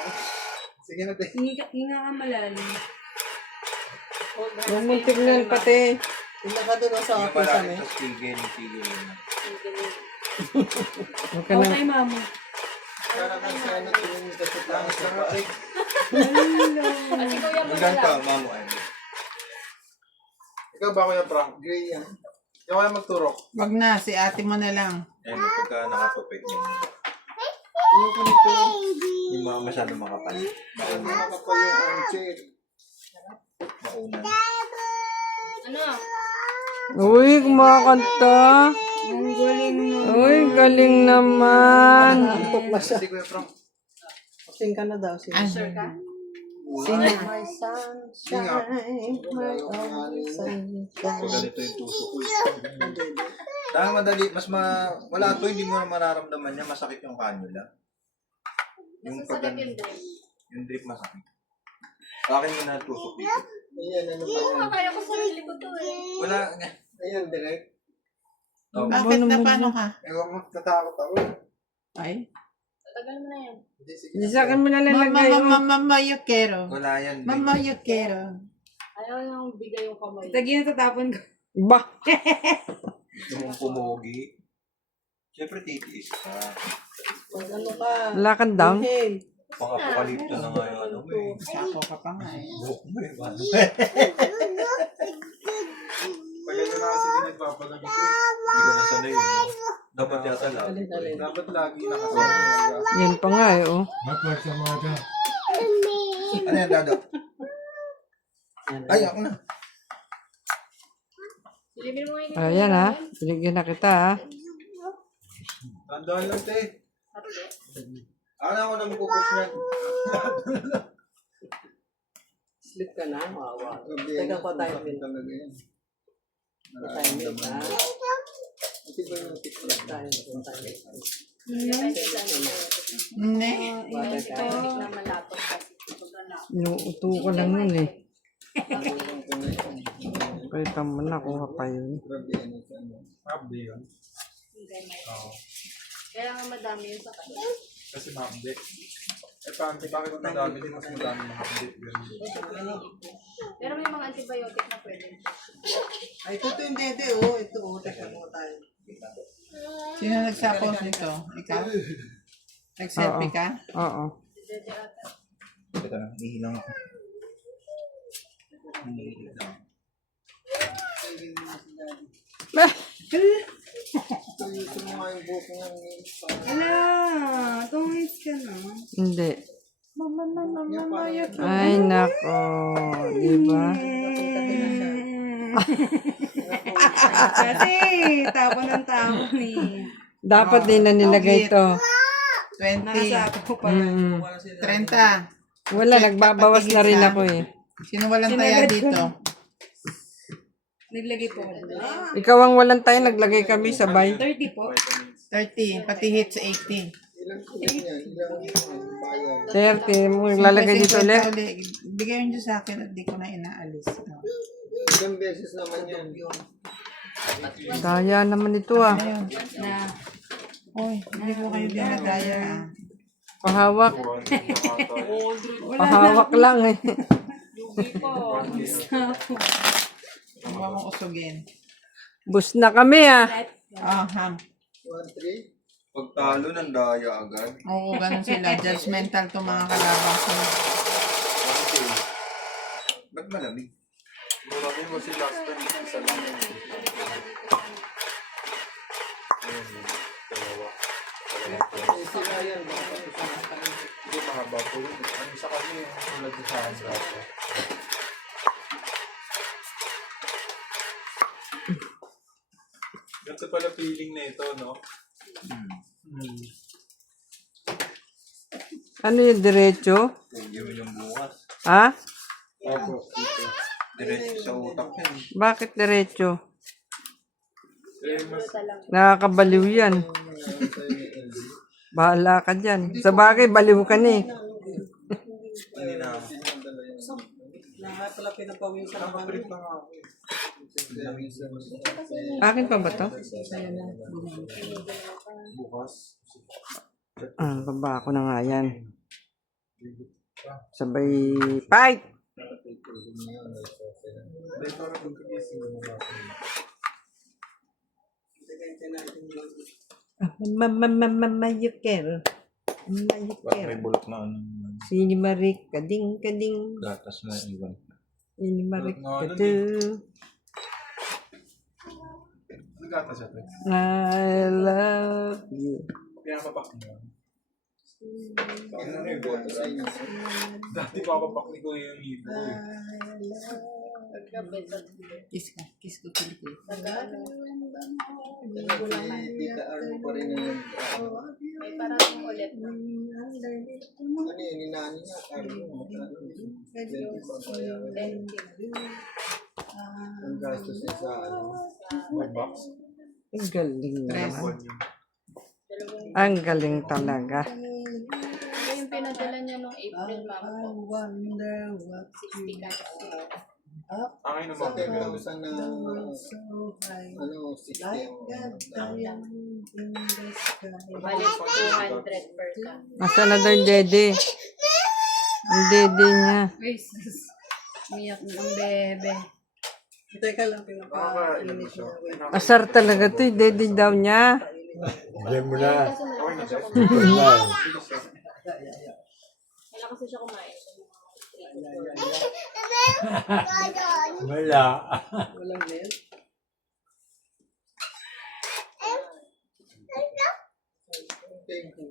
Sige na, te. Hinga ka malalim. Yung muntik na yan pati. Hindi ka doon sa Yung office pala, kami. ito tigil. Huwag ka na. Okay, mama. Parang ang sana tingin ka sa taas. Kasi kuya mo Hanggang na ka, lang. mamo. Ay, Ikaw ba kuya Frank? Gray yan. Ikaw kaya magturok. Wag na, si ate mo na lang. ayun, pagka nakapapit yun. Ayoko nito. Yung mga masyado makapal. Mauna. Ano pa yung armchair? Mauna. Ano? Uy, kumakanta. Ang galing mo. Uy, galing naman. Antok na siya. Si kuya Frank. Sing ka na daw. Sing. Sure ka? Sino? My sunshine, my Pag ganito yung tuso ko. Dahil madali, wala to, hindi mo na mararamdaman niya, masakit yung cannula. Yung pag Masasakit yung drink. yung drip masakit. Sa akin yung natusok dito. Ayan, ano ba Oo, yan? makaya ko sarili ko to eh. Wala, Ayan, direct. Bakit na paano ka? Ewan mo, natakot ako. Ay? Tatagal mo na yan. Hindi, sige. Hindi sa akin mo Mama, nalalagay. mama, mama, you quiero. wala yan. Mama, you quiero. Ayaw nang bigay yung kamay. Tagi na tatapon ko. Ba? Gusto mong pumogi. Siyempre titiis ka. Pag ano ka, Wala kang down? inhale. Pang-apokalipto na nga yung ano mo eh. Sako ka pa nga eh. Buhok mo eh. Paano? Pag ano na kasi din nagpapagamit eh. Hindi ka nasanay yun. Dapat yata lang. Dapat lagi nakasama. Yan pa nga eh, oh. Ano yan, Dado? Ay, ako na. Silipin mo ngayon. Ayan ha. Binigyan na kita ha. Tandaan lang, te. Ako na ako na magpupush niyan. Sleep ka na, mawa. Grabe, Teka ano, pa tayo sakit din. talaga yan. Tayo din, ha? Ito ba yung tiktok tayo? Ne? Na malapot kasi. Inuuto ko lang nun eh. Kaya mo na, kuha pa yun. Grabe, ano sa ano. Grabe yun. Kaya nga madami yun sa kanila. Kasi ma-update. Eh, bakit madami din? Mas madami ma-update. Pero may mga antibiotic na pwede. Ay, ito hindi, hindi, oh. Ito, oh. Teka mo tayo. Sino nagsapos nito? Ikaw? Nag-selfie ka? Oo. Ito na, hihilang ako. Ayusin mo nga yung buhok niya. Ala, tungis ka na. Hindi. Ay, nako. Diba? Kasi, tapon ng tapon eh. Dapat din na nilagay ito. 20. Nasa ako pa. 30. Wala, nagbabawas na rin ako eh. Sino walang taya dito? Naglagay po. Ikaw ang walang tayo, naglagay kami sabay. 30 po. 30. Pati hits 80. Ilang kulit niya? Ilang bayan? 30, mo lalagay dito 50 ulit. Bigay nyo sa akin at di ko na inaalis. Oh. Ilang beses naman yan? Daya naman ito ah. Ayun. Na. Uy, hindi ko kayo dinadaya. Pahawak. Pahawak lang eh. Huwag mo akong usugin. Bus na kami ah. Oh, ham. 1-3? Pagtalo ng daya agad. Oo, ganun sila. Judgmental to mga kalabang ko. Ba't malamig? Marami mo si last time. Isa lang yun. Ayun, dalawa. Sila yan. Hindi, mahaba po yun. Ano sa kanya yung tulad sa akin. Ganito pala feeling na ito, no? Ano yung diretso? Yung yung bukas. Ha? Opo, ito. Diretso sa utak yan. Bakit diretso? Eh, mas Nakakabaliw yan. Bahala ka dyan. Sa bagay, baliw ka na eh. Ano na? nakabrit lang ako. Akin pa ba to? Bukas. Baba ako na nga yan. Sabay, fight! Dito na pagkagising mo ba? Mayuker. Bakit may bulok na ano? Sinimarik, kading. Gatas na iwan. Sinimarik, kadu. Ano gata siya, Tre? I love you. Pinapapak mo. Ano na yung boto sa inyo? Dati papapak ni Kuya yung ibo eh. Kiss ko kiliti. Tita Arno pa rin yan. May parang ulit. Ano yun? Inani niya. Arno. 20 pa ba yan? Ang gastos niya sa ano. Mag-box. Ang galing naman. Buwan yun. Ang galing talaga. Ito yung pinadala niya nung April, mama po. 60 ka. Akin naman. Sa 10,000 na ano, system. Balik 200 per ka. Asa na daw yung dede? Yung dede niya. Ay, sus. Umiyak ng bebe. Teka lang, pinapa-init siya. niya. Asar talaga to, yung dede daw niya. Diyan mo na. Okay na siya. Wala kasi siya kumain. Wala. Walang nail. Thank you.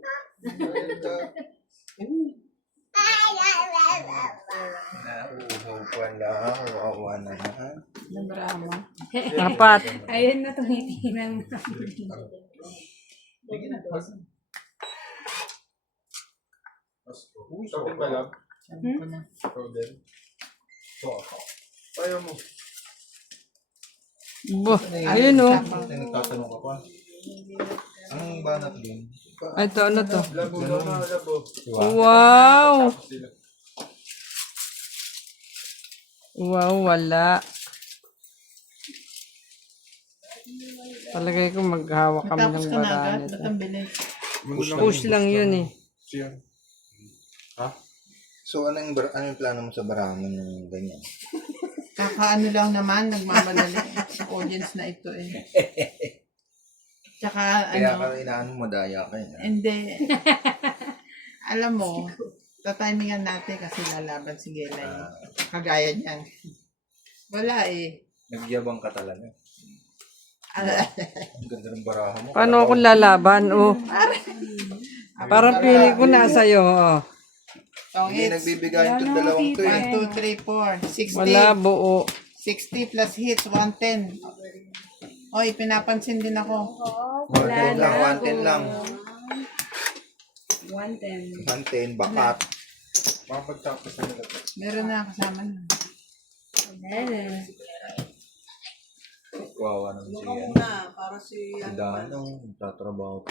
Nauuhaw pala. Wawa na yan. Drama. Apat. Ayun na, tumitingnan mo. Shopping ba lang? Ikaw din. Ayaw mo. Ayun o. Nagtatanong ka pa. Anong banat din? Ito, ano to? Labo na na, labo. Wow! Sila. Wow, wala. Palagay ko maghawak kami Natapos ng ka na bara agad. nito. Ba't ang bilis? Push lang yun eh. Siya. So ano yung plano mo sa baraman ng ganyan? Kakaano lang naman, nagmamadali. Audience na ito eh. Tsaka Kaya ano, ka inaano mo, daya ka yun. hindi. Alam mo, tatimingan natin kasi lalaban si Gelay. Kagaya niyan. Wala eh. Nagyabang ka talaga. Ang ganda ng baraha mo. Paano ako lalaban? Oh. Parang pili ko na sa'yo. Oh. Hindi Tongits. nagbibigay itong dalawang to eh. 1, 2, 3, 4. 60. Wala buo. 60 plus hits, 110. Oy, pinapansin din ako. 110 lang, 110 lang. 110. 110, bakat. Makapagtapos na nila. Meron na kasama na. Wawa naman si yan. Para si... Si Dano, nagtatrabaho pa.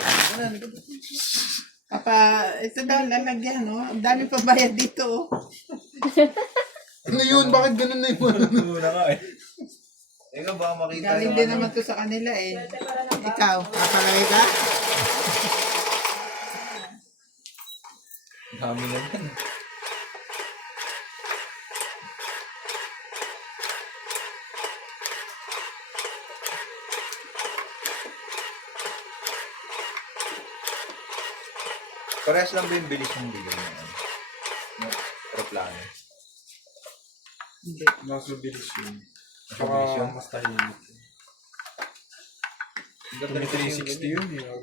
Papa, ito daw lalagyan, no? Ang dami pa bayad dito, oh. Ano yun? Bakit ganun na yun? Ano na nga eh. Ikaw baka makita Galing yung din ano. naman to sa kanila, eh. Ikaw, kapalagay ka? Dami na yan. Parehas lang ba yung bilis ng bigay na ano? No? Aeroplano. Mas mabilis yun. Mabilis yun? Mas tahimik. Ang ganda rin yung 360 yun eh. Ang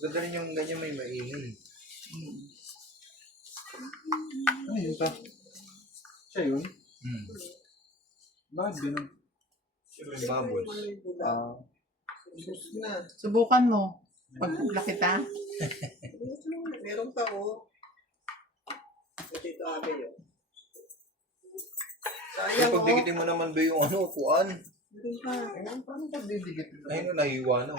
ganda rin yung ganyan may maingay. Ano yun pa? Siya yun? Hmm. Bakit ganun? Bubbles. Subukan mo. Pagpula kita. Meron pa ko. Ito Abe yun. Sayang Pag digitin mo naman ba yung ano, upuan? Paano pag didikit? Ayun, nahiwa na.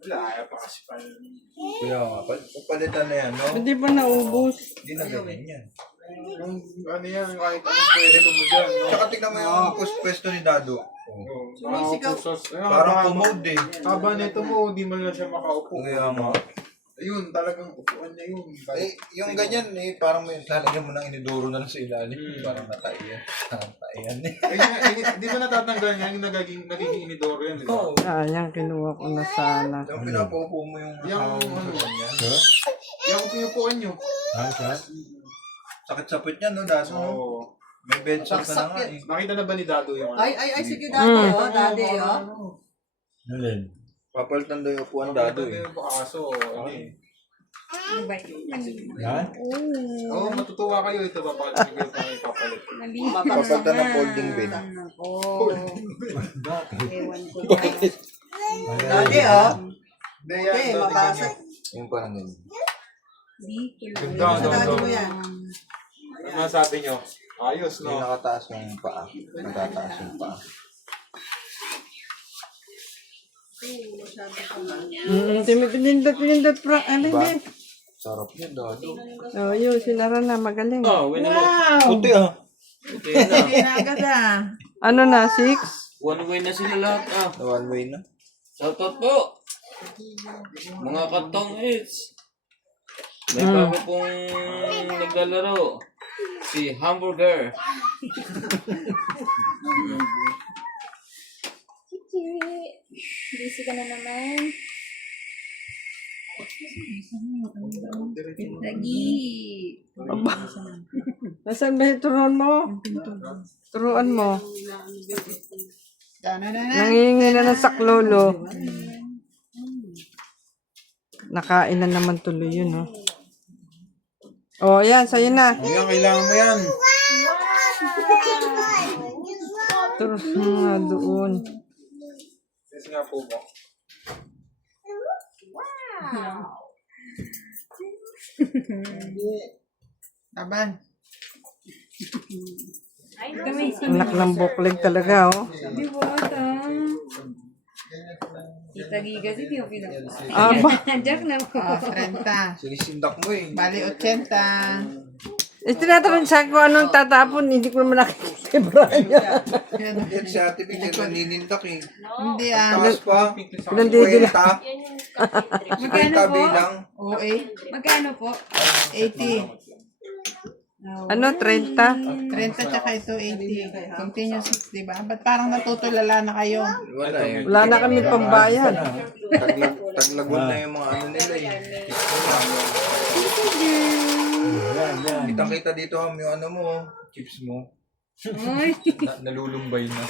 Wala, ayaw pa kasi pa. Kaya nga, palitan na yan, no? Hindi pa naubos. Hindi na ganyan yan. Yung ano yan, kahit anong pwesto mo dyan, no? Tsaka tignan mo yung pwesto ni Dado. Sumisigaw. Parang commode eh. Haba nito mo, di man lang siya makaupo. Kaya nga. Ayun, talagang upuan niya yun. Eh, yung ganyan eh, parang may lalagyan mo ng iniduro na lang sa ilalim. Parang nataiyan. Nataiyan eh. Di ba natatanggal niya yung nagiging inidoro yan, di ba? Oo. Sayang, kinuha ko na sana. Yung pinapaupo mo yung Yung asawa mo ano. sa ganyan. Yung pinupuan niyo. Sakit-sapit yan, no, Daso? No? Oo. May bedsore ka na nga eh. Nakita na ba ni Dado yung ano? Ay, sige dati, oh. Dati, oh. Papalitan daw yung upuan Dado eh. Yung kaso, hindi. Ano ba yun? Oo, matutuwa kayo. Ito ba? Pakalitigil pa kayo papalit. Papalitan ng folding bed. Ewan ko. Dati, oh. Hindi, yan. Okay, mabasag. Yung parang ganyan. Ganda, Dati mo yan. Ano sabi nyo? Ayos, Yung no? nakataas yung paa. Nakataas yung paa. Pinindot, Frank. Ano Diba? din? Sarap yun, Dado. Oh, yun, sinara na. Magaling. Wow! Puti ah. Hindi na agad, ah. Ano na, 6? One way na sila lahat One way na. Shoutout po! Mga katong hits. May bago pong naglalaro. Si Hamburger. Busy ka na naman. Lagi. Nasaan ba yung turuan mo? Turuan mo. Nangihingi na ng saklolo. Nakain na naman tuloy yun, oh. Oh, yan, sa'yo na. Yan, kailangan mo yan. Turuan mo nga doon. Yes nga po mo. Taban. Anak ng buklig talaga, oh. Di ba ata? Kita giga si Tio Pino. Aba. Jack na po. 30. Sinisindak mo eh. Bali, 80. Tinatanong sa akin kung anong tatapon, hindi ko naman nakikibra niya. Yan. Yan si Ate Vic, naninindak eh. Hindi, ah. Taas pa. Pinandigil. 50. Magkano 50 po? bilang. OA. Magkano po? 80. Ano, 30? 30 tsaka ito 80. Continuous, di ba? Ba't parang natutulala na kayo? Wala eh. Wala na kami pambayad. Taglagon na yung mga ano nila eh. Kitang-kita dito ham yung ano mo, chips mo. Ay. Nalulumbay na.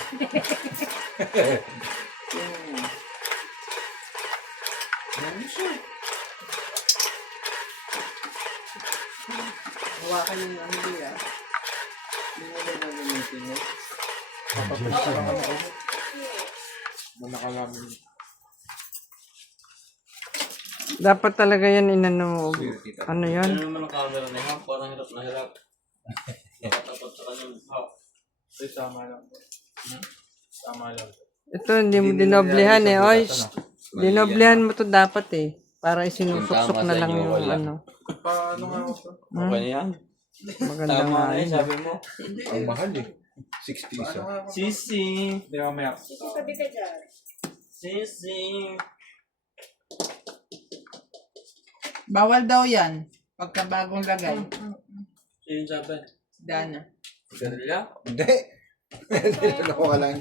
Hawakan yung ano niya. Hindi mo na gagamitin mo. Manakalamin. Dapat talaga yan inano. Ano yan? Ano naman ang camera ni Ham? Parang hirap na hirap. Nakatapat sa kanyang mukha. Ito, tama lang. Tama lang. Ito, hindi mo dinoblehan eh. Oy, dinoblehan mo to dapat eh. Para isinusuksok Tama na sa lang inyo, yung wala. ano. Paano nga ako? Okay na yan? Maganda Tama nga na eh, yun. sabi mo. Ang mahal eh. 60 Paano isa. nga ako? Sisi. Hindi, mamaya. Sabi ka dyan. Sisi. Bawal daw yan. Pagka bagong lagay. Sino sabi? Dana. Ganila? Hindi. Hindi ko lang.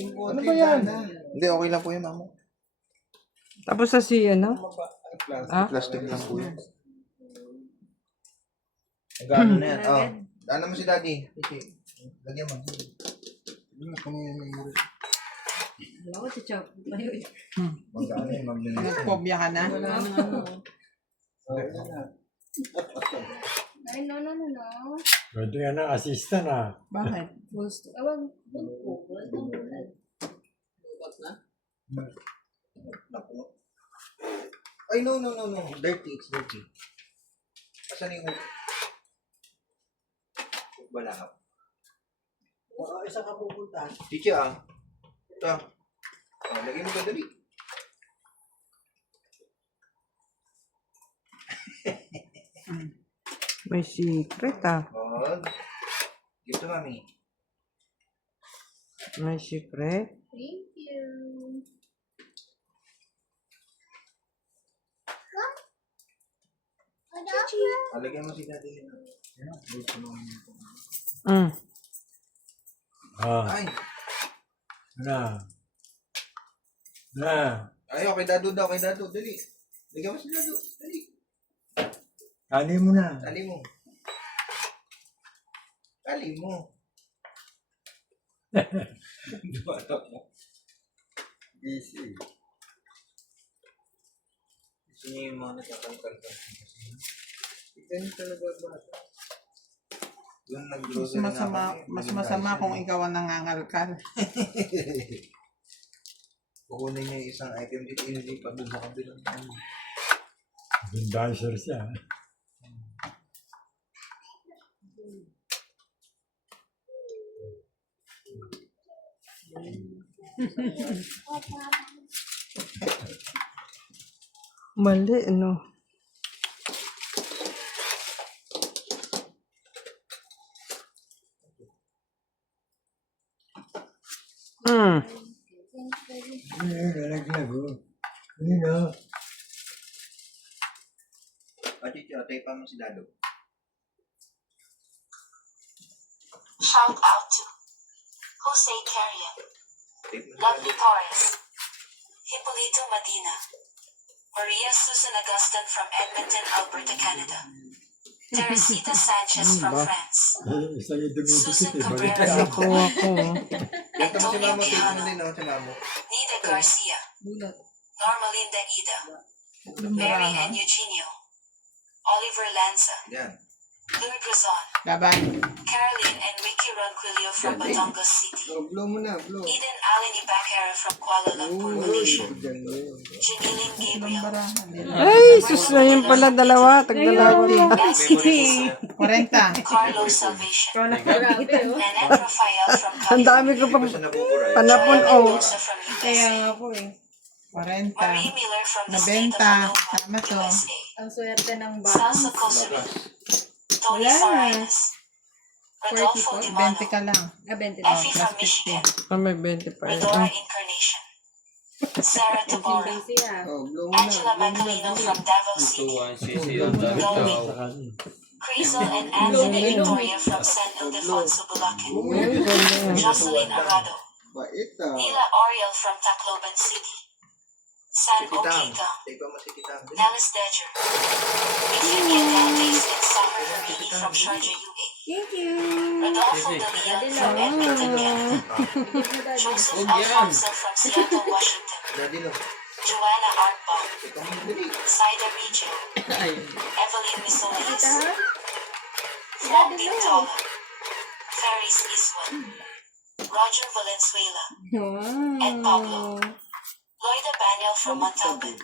Ano ba yan? Hindi, okay lang po yun, mama. Tapos sa si ano? Ah? Plastic lang po yun. Gano'n na yan. Oh. Daan mo si daddy. Okay. Lagyan mo. Wala ko si Chop. Magkano yun, magbili. Nagpobya ka na? Ay, no. Pwede nga na, assistant ah. Bakit? Awag po. Naku. Ay, no. Dirty, it's dirty. Asan yung hook? Hook ba lahat? Isa ka pupunta. Chichi ah. Ito. Oh, lagyan mo ka dali. May secret ah. Oh. Give to mami. May secret. Thank you. Oh, lagyan mo si daddy. Mm. Ah, Ay. na. Na. Ay, okay, dado daw. Kay dado. Dali. Lagyan mo si dado. Dali. Kali mo na. Dali mo. Dali mo. Bata mo. Busy. Gusto niya yung mga nagkakal-kal-kal. Ganyan talaga bata. Yung Mas nag-grocery na masama, kami, mas naging masama guys kung yun. ikaw ang nangangalkal. Kukunin niya yung isang item dito, inilipat doon sa kabilang. Dancer siya. Mali ano. Mm. Nalaglag oh. Ano na? Chichi, tayo pa mo si dado. Shout out to Jose Carrion, Tape mo si Lovely dado. Torres, Hippolito Medina, Maria Susan Augustin from Edmonton, Alberta, Canada, Teresita Sanchez from France, Sa'yo dumidikit Susan eh. Balik Cabrera ka. from Ako Quebec, Dito mo si Antonio mamo, tape mo Quijano, din, no? Si mamo. Nida Garcia, Normalinda Ida, Mary and Eugenio, Oliver Lanza, Yan. Louis Grazon, Laban. Caroline and Ricky Ronquillo from Batangas City, Oh, blow mo na, blow. Eden Allen Ibakera from Kuala Lumpur, Malaysia, Ganyan. Janiling Gabriel, Barahan nila. Ay, sus na yun pala dalawa. Tagdalawa na. Nancy Grace, 40. Carlos Salvation, Grabe, oh. Nanette Rafael from Ang dami ko California, pang Basta nabuburay. panapon Joya oh. Mendoza from Kaya USA, nga po eh. 40. Marie Miller from the state of Nabenta. Aloha, Tama to. USA, Ang swerte ng Salsa bata. Cosuri, Tony Wala. Farias, Rodolfo 40 Dimano, 20 ka lang. 20 Effie plus from Michigan, Ah, may 20 pa rin. Rodora Ah. Incarnation, Sarah Tabora, Busy ah. Oh, blow mo na. Angela Magalino from Davao City, Tuwan, sisi ang dami tao. Crisel and Anthony Victoria from San Ildefonso, Bulacan, Jocelyn Arado, Bait ah. Nila Oriel from Tacloban City, San Kitang. Okika, Take mo si Kitang. Dallas Dodger, Efemia Dantes and Summer Hermini from Sharjah, UAE, Thank you. Rodolfo De Leon from Edmonton, Canada, Joseph Alfonso from Seattle, Washington, Daddy lo. Joanna Artbaum, Take mo dali. Saida Regio, Ay, Evelyn Misolis, Kita ha? Wong Dintola, Ferris Iswan, Roger Valenzuela, and Pablo, Loida Baniel from Montalban,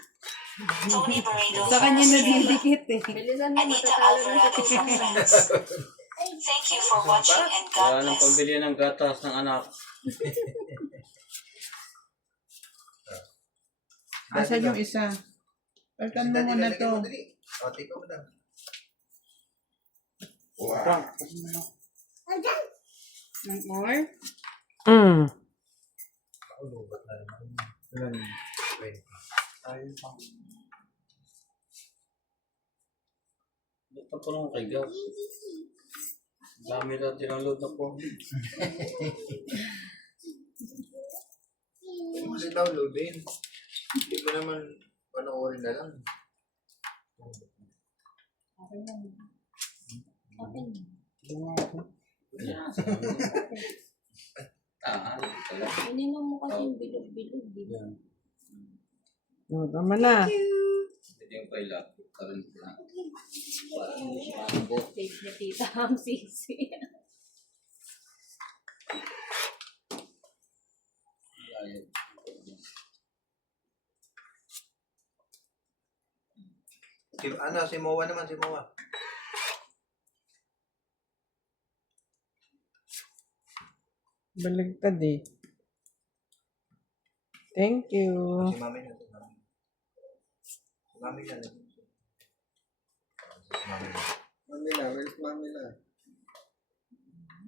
Tony Barredo Sa from kanya Australia, nadidikit eh. Bilisan mo, Anita matatalo na Alvarado sa from France. Thank you for watching and God Wala nang bless. pambili ng gatas ng anak. Asan yung isa? Pagtan mo muna to. O, take mo na. More? mm. Ito po lang kay gas. Dami lang tinaload na po. Kasi downloadin. Hindi mo naman panoorin na lang. Ininom mo kasi yung bilog-bilog. Oh, tama na. Ito yung kay laptop. Karoon ko lang. Parang hindi siya makabot. Tape ni Tita Hamsisi. Si Moa naman, si Moa. Baligtad eh. Thank you. Si Mami na, si Mami. Si Mami na. Si Mami na. Mamila, where's Mamila?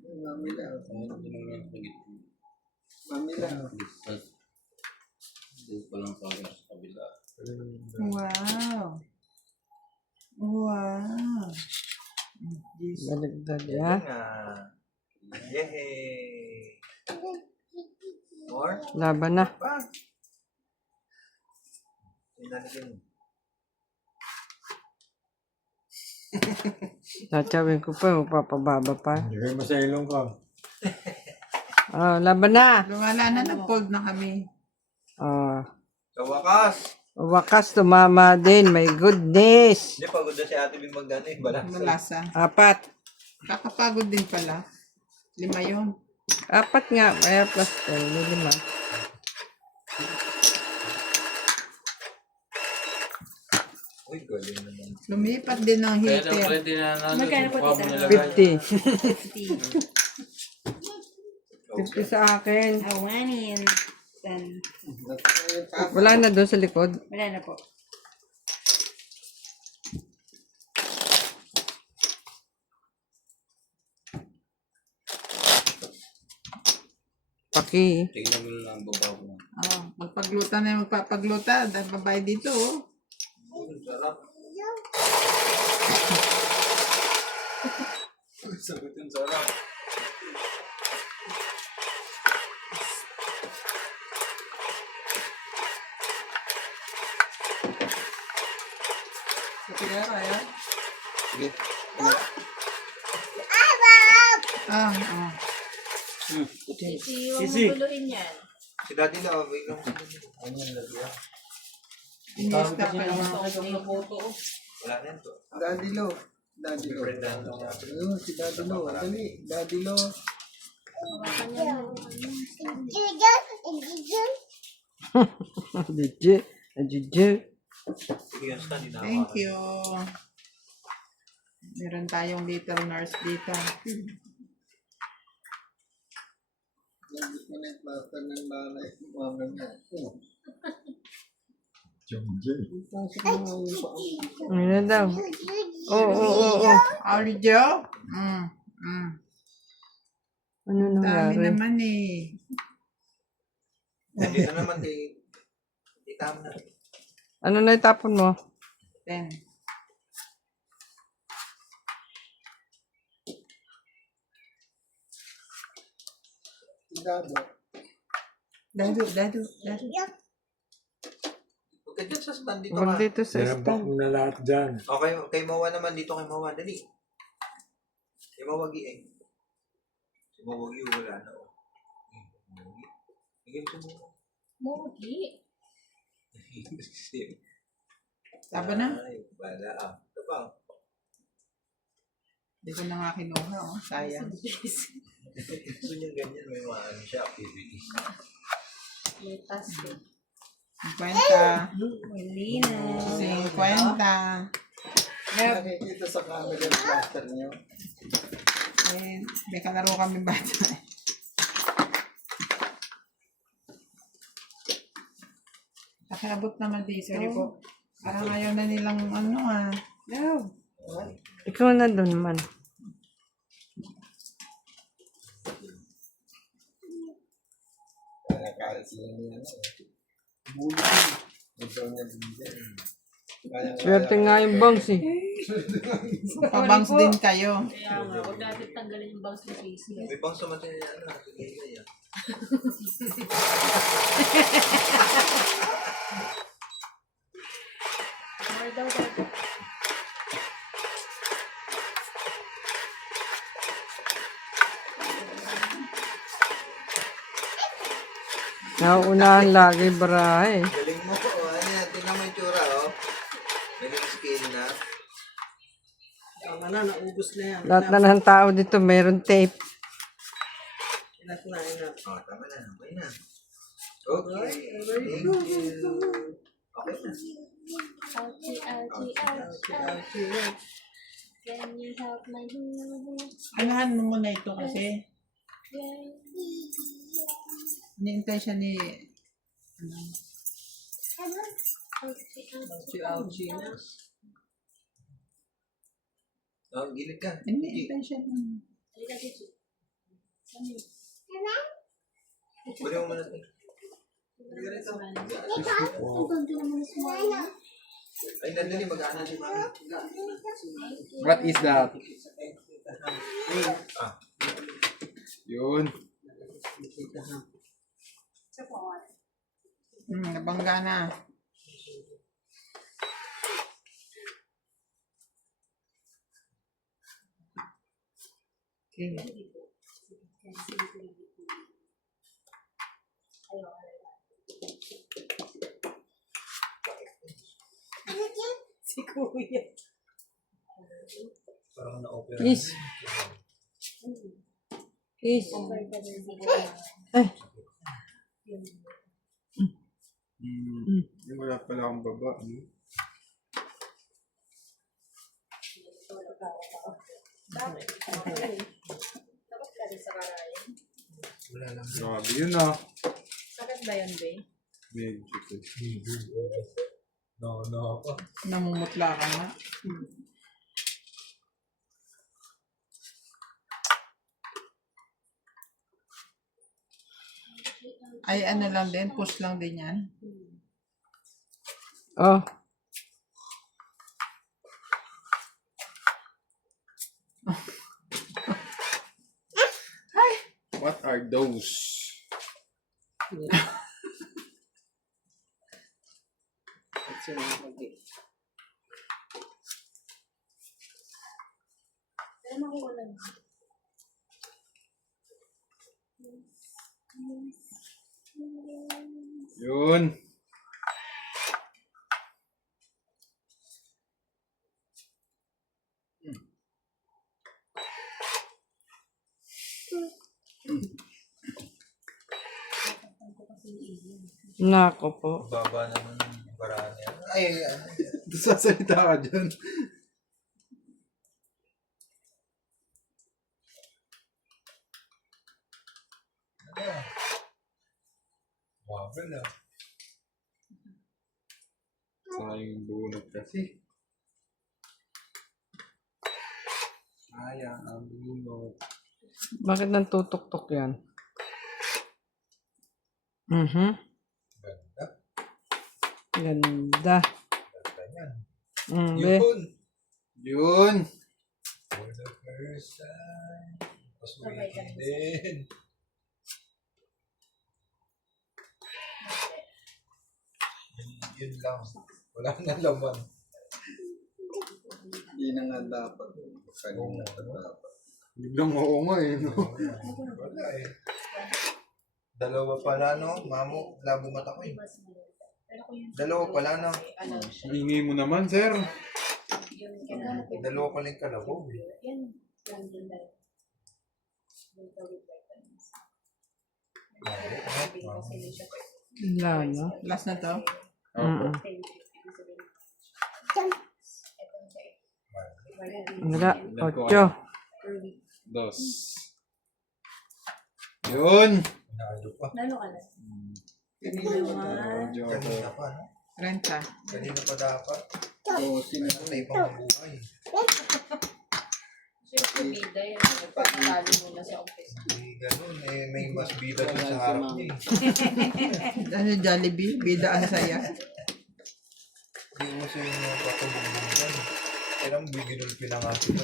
Mamila. Hindi naman yung pagit. Mamila. Hindi pa lang sa akin sa kabila. Wow. Wow. Baligtad Yan ya. nga. Yehey! More? Laban na. Pa! Inanigin. Tatawin ko pa, magpapababa pa. Hindi kayo masailong ka. Oh, laban na. Wala na, nag-fold na kami. Oh, Sa wakas! wakas tumama din. My goodness. Hindi, pagod na si Ate Bing mag-ano eh. Balasa. Malasa. 4. Kakapagod din pala. 5 yun. 4 nga. Kaya plus 10. May 5. Uy, galing naman. Lumipat din ng Kaya lang heater. pwede na nalo. Magkano po, Mukha mo tita? nilagay. 50. 50 sa akin. Awanin. Then, Wala na doon sa likod. wala na po. Paki. Tingnan mo lang ang babaw mo. Oh, magpagluta na yung magpapagluta. Dahil babae dito, oh. Sarap. Sagot yung sarap. Sige. Ah, ah. Sisi, huwag mo guluin yan. Si Daddy na, wait lang. Inista pa yung Wala na yan to. Daddy Lo. Daddy Lo. Friend na lang. Ayun, si Daddy Lo. Dali. Daddy Lo. Legit. Legit. Sige, yan sa hindi na Thank you. Meron tayong little nurse dito. Nandit mo na yung plaster ng nanay. Mama niya. Jumjay. Ano na daw? Oo, oo, oo. Audio? Ano Dami nangyari? naman eh. Dito naman, di tama na. Ano na itapon mo? 10. Si Dado. Dado. ka dyan sa stand dito Huwag ka. dito sa Tinambak stand. mo na lahat dyan. Okay, kay Mawa naman dito kay Mawa. Dali. Kay Mawagi eh. Si Mawagi wala na. Oh. Mawagi. Higil sa Mawa. Mogi. Taba na? Ay, wala ah. Ito pa. Hindi ko na nga kinuha, oh. Sayang. Gusto niya ganyan. May mga ano siya, activities. May task eh. 50. Huli na. 50. Nakikita sa camera yung plaster niyo. Eh, may kalaro kami bata. Nakiabot naman dito. Sorry po. Parang ayaw na nilang ano ah. No. Ikaw na doon man. Kaya sila niya. Bulo. Ito niya din. Swerte nga yung bangs eh. Pabangs din kayo. Kaya nga, huwag natin tanggalin yung bangs ni Casey. May pang samatay na ano. Sige yan. More daw daw. Nauunahan lagi barahe. Galing mo po. Ano yan? Tingnan mo yung tsura oh. Galing skin na. Tama na, naubos na yan. Lahat na ng tao dito mayroon tape. Enough na, enough. Oh, tama na. Okay na. Okay. Thank you. Okay na. Ouchie, ouchie, ouchie, ouchie. Can you help my hoo-hoo? Anahan mo muna ito kasi. Iniintay siya ni... Ouchie, ouchie. Ouchie, ouchie na. Oh, gilid ka. Iniintay siya ni... Halika dito. Buli mo muna ito. Ay, nandali. Mag-aanan si Mami. What is that? Yun. Nabangga na. Okay. Si Kuya. Parang na-opera. Kiss. Kiss. Ay. Wala pala akong baba. Grabe yun ah. Sakit ba yan, Bay? Medyo. No. Namumutla ka na. Ay, ano lang din, push lang din yan. Oh. What are those? Pero makuha lang. Yun. Nako po. Baba naman ng paraan yan. Ay, Sasalita ka dyan. wabal ah. Sayang bunot kasi. Sayang ang bunot. Bakit nang tutok-tok yan? Mhm. Ganda. Ganda. Ganda yan. Be. Yun. Yun. For the first time. Mas waiting din. Yun lang. Wala na laman. Hindi na nga dapat. Kanina dapat. Biglang oo nga eh. No? Wala eh. Dalawa pala, no? Mamo, labo mata ko eh. Dalawa pala, no? Hingi mo naman, sir. Dalawa pala yung kalabo. Layo. Last na to. Mm. Wala. 8. 2. Yun. Nalo pa. Joker. Kanina pa, no? Renta. Kanina pa dapat. Oo, sino Patay pang mabuhay. Siyempre, bida yan. Nagpapatalo muna sa office. Hindi ganun. Eh, may mas bida dun sa harap niya eh. Ano, Jollibee? Bida ang saya. Hindi mo siya yung patubong dyan. Kaya mo bigilulpi na nga sila.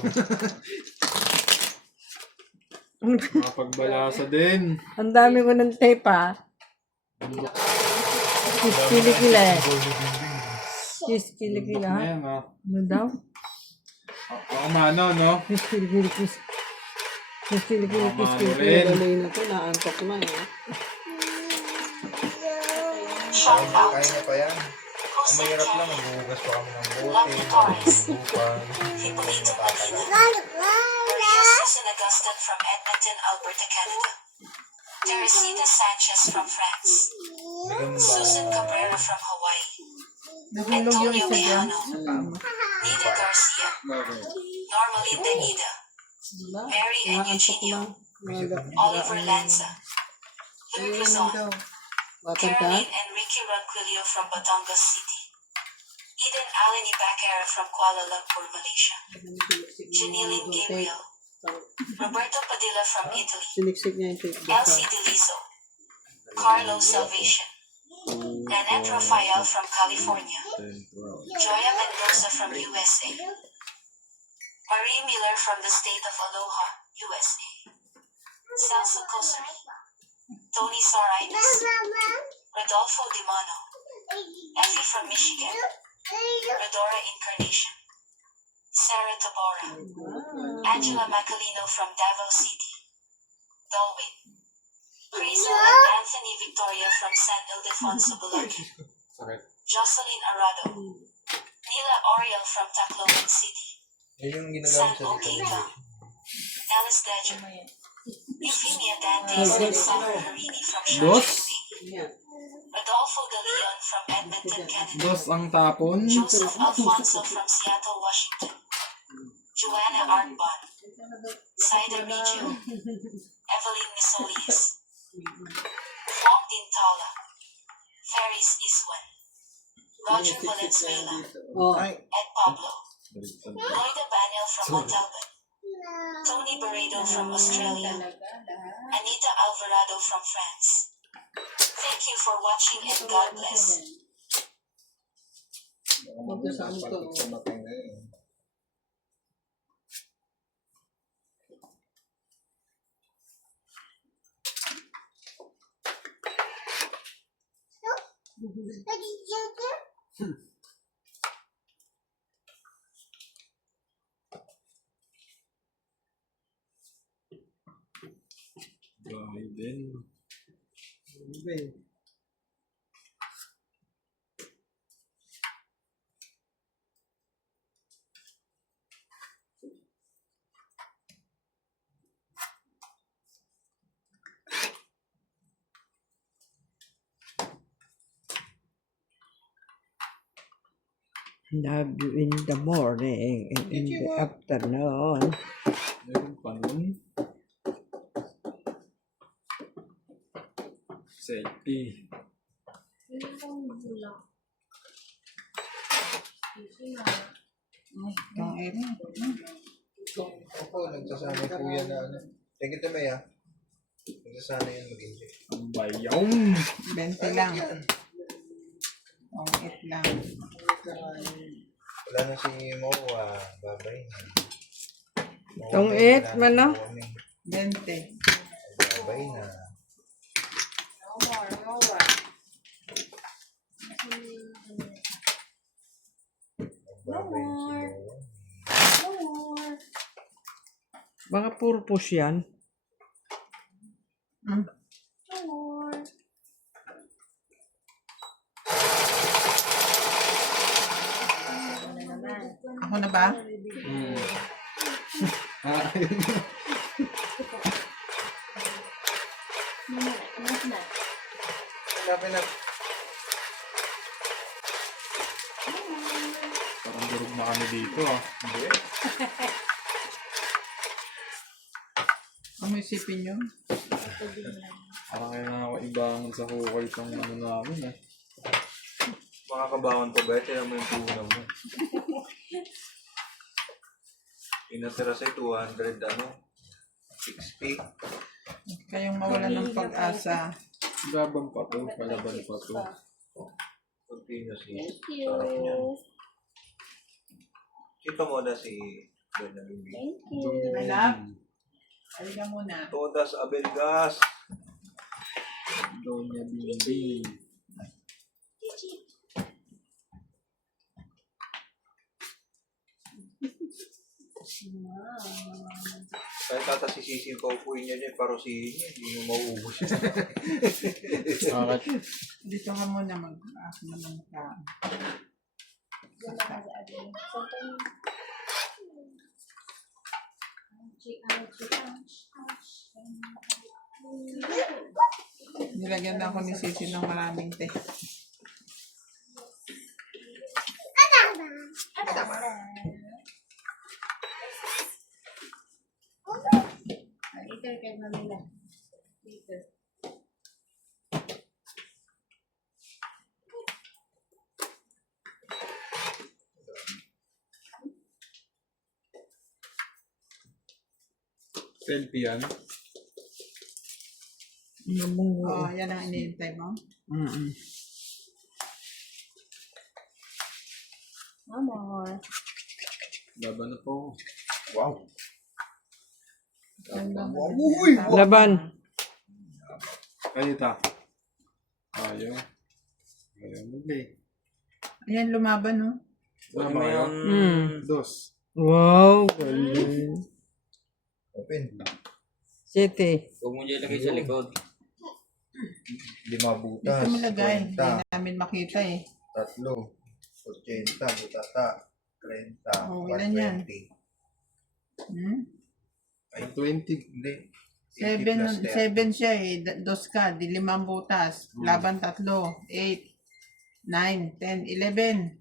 Mapagbalasa din. Ang dami ko ng tape ha. Kilikila eh. Kilikila ha. Ayan, ha. Ano daw? Ako mano, no? Kilikila. Kilikila. Daloy na to. Naantok na eh. Kaya na pa yan. Ang mahirap lang, maghuhugas pa kami ng bote, maghuhupan. Hipólito Medina. Maria Susan Augustine from Edmonton, Alberta, Canada. Teresita Sanchez from France. Susan Cabrera from Hawaii. Nahulog yung Antonio isa dyan. Quijano. Nida Garcia. Normalinda Ida. Mary and Eugenio. Oliver Lanza. Louis Rizon. Caroline and Ricky Ronquillo from Batangas City. Eden Alani Bacara from Kuala Lumpur, Malaysia. Janilin Gabriel. Roberto Padilla from Italy. Siniksik niya yung tape. Elsie Deliso. Carlo Salvation. Nanette Rafael from California. Joya Mendoza from USA. Marie Miller from the state of Aloha, USA. Celso Cosari. Tony Sorinas. Rodolfo Dimano. Effie from Michigan. Rodora Incarnation. Sarah Tabora. Angela Macalino from Davao City. Darwin. Crazel and Anthony Victoria from San Ildefonso, Bulacan. Jocelyn Arado. Nila Oriel from Tacloban City. Yun yung San ginagamit sa Okeita. dito. Alice Dejo. Euphemia Dantes and Sandra Harini from Boss? Shasha. Rodolfo De Leon from Edmonton, Canada. Boss ang tapon. Joseph Alfonso from Seattle, Washington. Joanna Artbon. Saida Reggio. Evelyn Misolius. Fong Dintala. Ferris Iswan. Roger Valenzuela. Ed Pablo. Loida Banel from Montalban. Tony Barredo from Australia. Anita Alvarado from France. Thank you for watching and God bless. Kumatay na yun. Bahay din. Love you in the morning and in the afternoon. Meron pa nun. Safety. Ako, nagsasanay po yan na ano. Thank you, Tamay, ha. Nagsasanay yan mag-enjoy. Ang bayaw. 20 lang. Oh, 8 lang. Wala na si Mo, babay. Tong 8 man no? 20. Babay na. No more. Baka puro push yan. Hmm. Ako na ba? Sabi na, Parang durog na kami dito ah. hindi. Ano isipin yun? Parang kailangan ko ibangon sa hukay itong ano namin eh. Makakabawan pa ba? Tiyan mo yung puhunan mo. Inatira sa'yo 200, 60. Kayong mawalan ng pag-asa. Laban pa to, palaban pa to. Continuously. Thank you. Sarap niyan. Kita mo na si Dona Bibi. Thank you. My love, halika muna. Todas Abelgas. Doña Bibi. Kahit tatasisisin pa upuin niya dyan, parusihin niya, hindi mo mauubos. Bakit? Dito ka muna mag-aak naman ka. Nilagyan na ako ni Sisi ng maraming te. Ito kay Mamila. Dito. Selfie yan. Oo, yan ang iniintay mo. Amor. Laban na po. Wow. Laban. Kayo ta. Ayaw. Ayaw mo eh. Ayan, lumaban, no? Pwede mo yung... Dos. Wow, galing. Open. 7. Huwag mo dyan ilagay sa likod. 5 butas. Dito mo lagay. 40, Hindi namin makita eh. 3, 80, butata, 30, Oh, ilan yan? 120. Hmm? Ay, 20. hindi. 80 plus 7 siya eh. Dos ka, di 5 butas. Laban 3, 8, 9, 10, 11.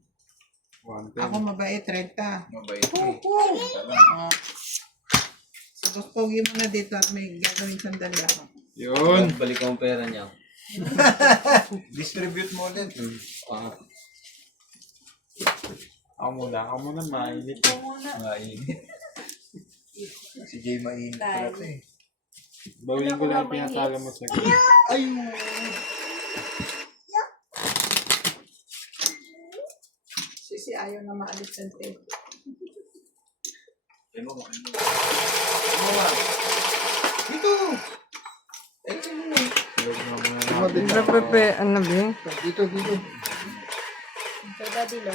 110. Ako mabait, 30. Mabait eh. Oh. So, pogi mo na dito at may gagawin sandali ako. Yun. Balik ang pera niya. Distribute mo din. Ah, Ako muna, mainit. Mainit. Si Jay mainit pala ito eh. Bawin ko lang pinatalo mo sa gilid. Sisi ayaw na maalis ng tape. Ano mo? Ano mo? Dito! Huwag na muna natin. Napepe, ano ba yun? Dito. Ito daddy lo.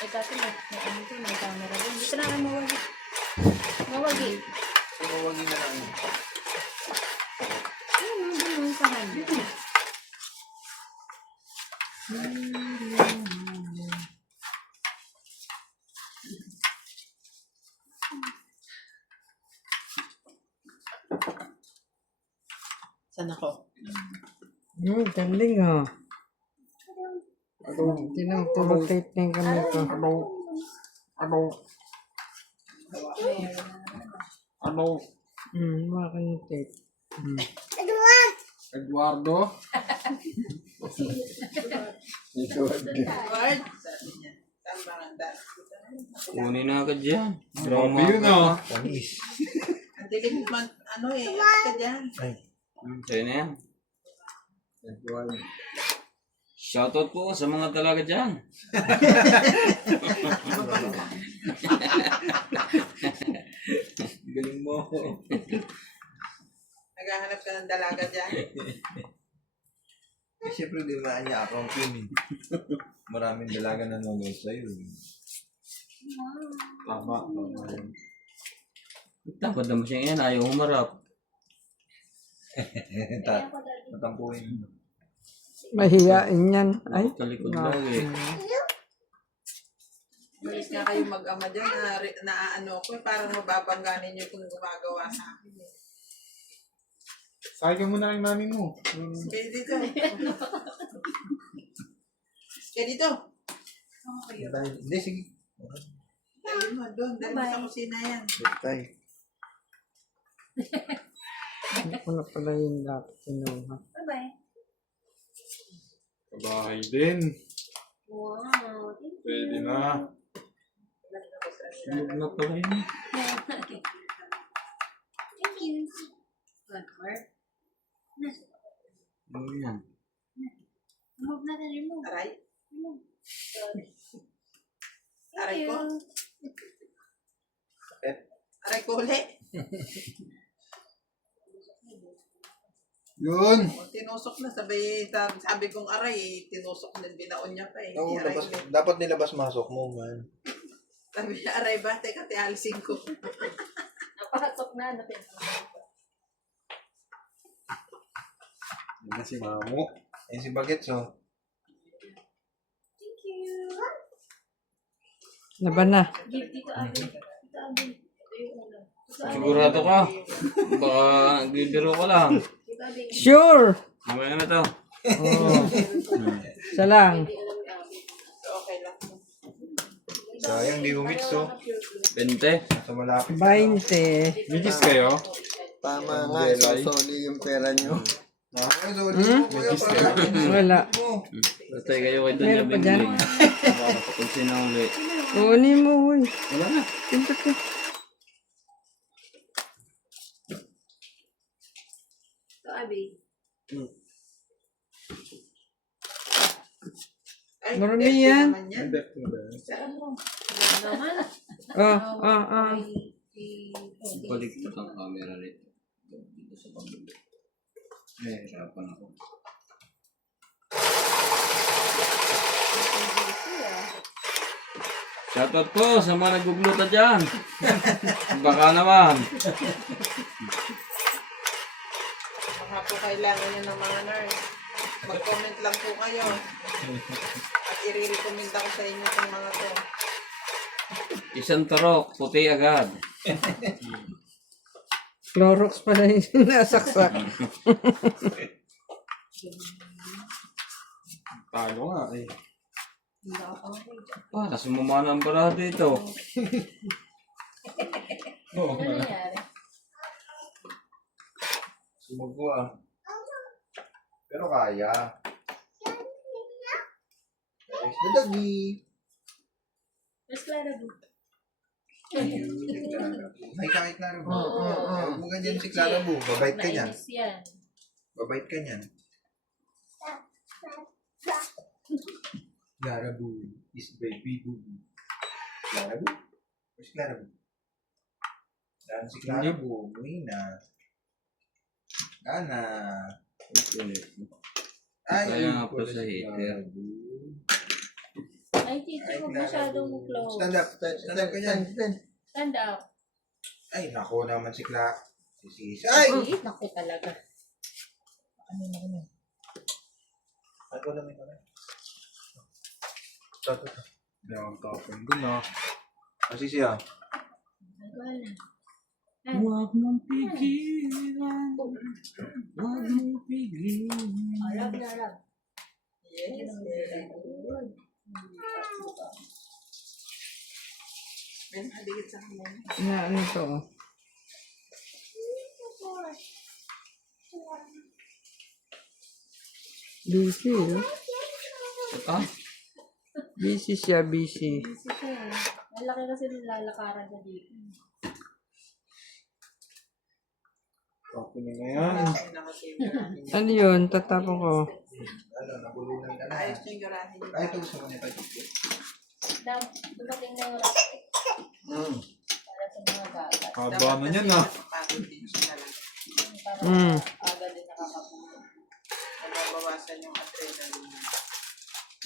Eh kasi may ano dito, may camera din. Dito na lang mawagi. Mawagi. Tumawagin na lang. Ano yung sa hand? Saan ako? Galing ah. Tinang puro tape na yung kamay ko. Baka yung tape. Eduardo. Word? Sabi niya. Saan ba ang dad? kunin na agad dyan. Grabe yun ah. Panis. Ang dilim man, ano eh, alis ka dyan. Sa'yo na yan. Shoutout po sa mga dalaga dyan. Galing mo. Naghahanap ka ng dalaga dyan. Siyempre, di ba niya account yun eh. Maraming dalaga na nanonood sa'yo. Tama. Tama yun. Takot naman siya yan, ayaw humarap. Matampuin. Mahiyain yan. Ay, Talikod naku. lagi. Bilis nga kayo mag-ama dyan na ano ko, parang mababangganin nyo kung gumagawa sa akin. Sakay ka muna kay mami mo. Kaya dito. Kaya dito. Hindi, sige. Dali mo, doon. Dali mo sa kusina yan. Tay. Hindi ko na pala yung dapat kinuha. Bye-bye. Kabahay din. Wow. Pwede na. Tulog na pala yun. Thank you. Good work. Ano yan? Remove na rin mo. Aray. Remove. Aray ko. Sakit. Aray ko uli. Yun. Tinusok na. Sabi kong aray, tinusok na. Binaon niya pa eh. Oo, Hindi aray labas, ulit. dapat nilabas-masok mo, man. Sabi niya, aray ba? Teka, alisin ko. Napasok na. Yan na si Mamo. Ayun si Bagets, oh. Thank you. Laban na. Give dito, Abby. Dito, Abby. Ito yung ulam. Dito, Abby. Sigurado ka. Baka bibiro ka lang. Dito, Abby. Sure! Mamaya na to. Oh. Isa lang. Okay lang. Sayang, di humits, oh. 20. Sa malapit. 20. May kiss kayo? Tama nga, sosoli yung pera nyo. Ayun, so, di mo, kuya, para Wala. mo. Basta kayo kay Doña Meron pa dyan? Bingling. Baka kung sino uli. Kunin mo, uy. Wala na. Pinto ka. Ito, Abby. Ay, Marami depto yan. naman yan. Saan mo? Wala naman. Oh. Baligtad ang camera rito. Dito sa pamilya. Hirapan ako. Shoutout po sa mga nagugluta dyan. Baka naman. Baka po kailangan nyo ng mga nurse. Mag-comment lang po kayo. At i-recommend ako sa inyo itong mga to. Isang turok, puti agad. Clorox pala yung nasaksak. Talo nga eh. Ah, sumama ang baraha dito. Oo. Ano nangyari? Sumugo, ah. Pero kaya. There's the doggy. Mas Clara dito. Ay, kahit Clara Bu. Huwag mo ganyan si Clara Bu. Babait ka niyan. Nainis yan. Babait ka niyan. Clara Bu is baby boo. Clara Bu? Where's Clara Bu? Saan si Clara Bu? Umuwi na. Ana. Ay, Kaya nga po pala sa si hater. Clara Bu. Ay, Tito, Ay, huwag Clara masyadong Bu. close. Stand up. Stand up ka niyan. Stand up. Ay, nako naman si Clara. Si Sis. Ay! Naku talaga. Ano na ano? Ako naman ito na. Ito. Hindi akong tapon dun ah. Kasi siya. Nagwala. Huwag mong pigilan. Huwag mong pigilan. Arab na Arab. Yes, very good. Ben, haligit sa akin. Na ano to? Busy, oh. Ah, Busy siya, busy. Busy siya eh. Malaki kasi nilalakaran sa dito. Tapon na yan. Ay, nakasave. Ano yun? Tatapon ko. Ano, nabulunan ka na. Ayos nyo yung garahe nyo. Ay, ito gusto mo nito. Dumating na yung rocket para sa mga gagat. Haba na yan ah. Pagod din siya lang. Mm. Aga din nakakapulo. Nababawasan yung adrenaline.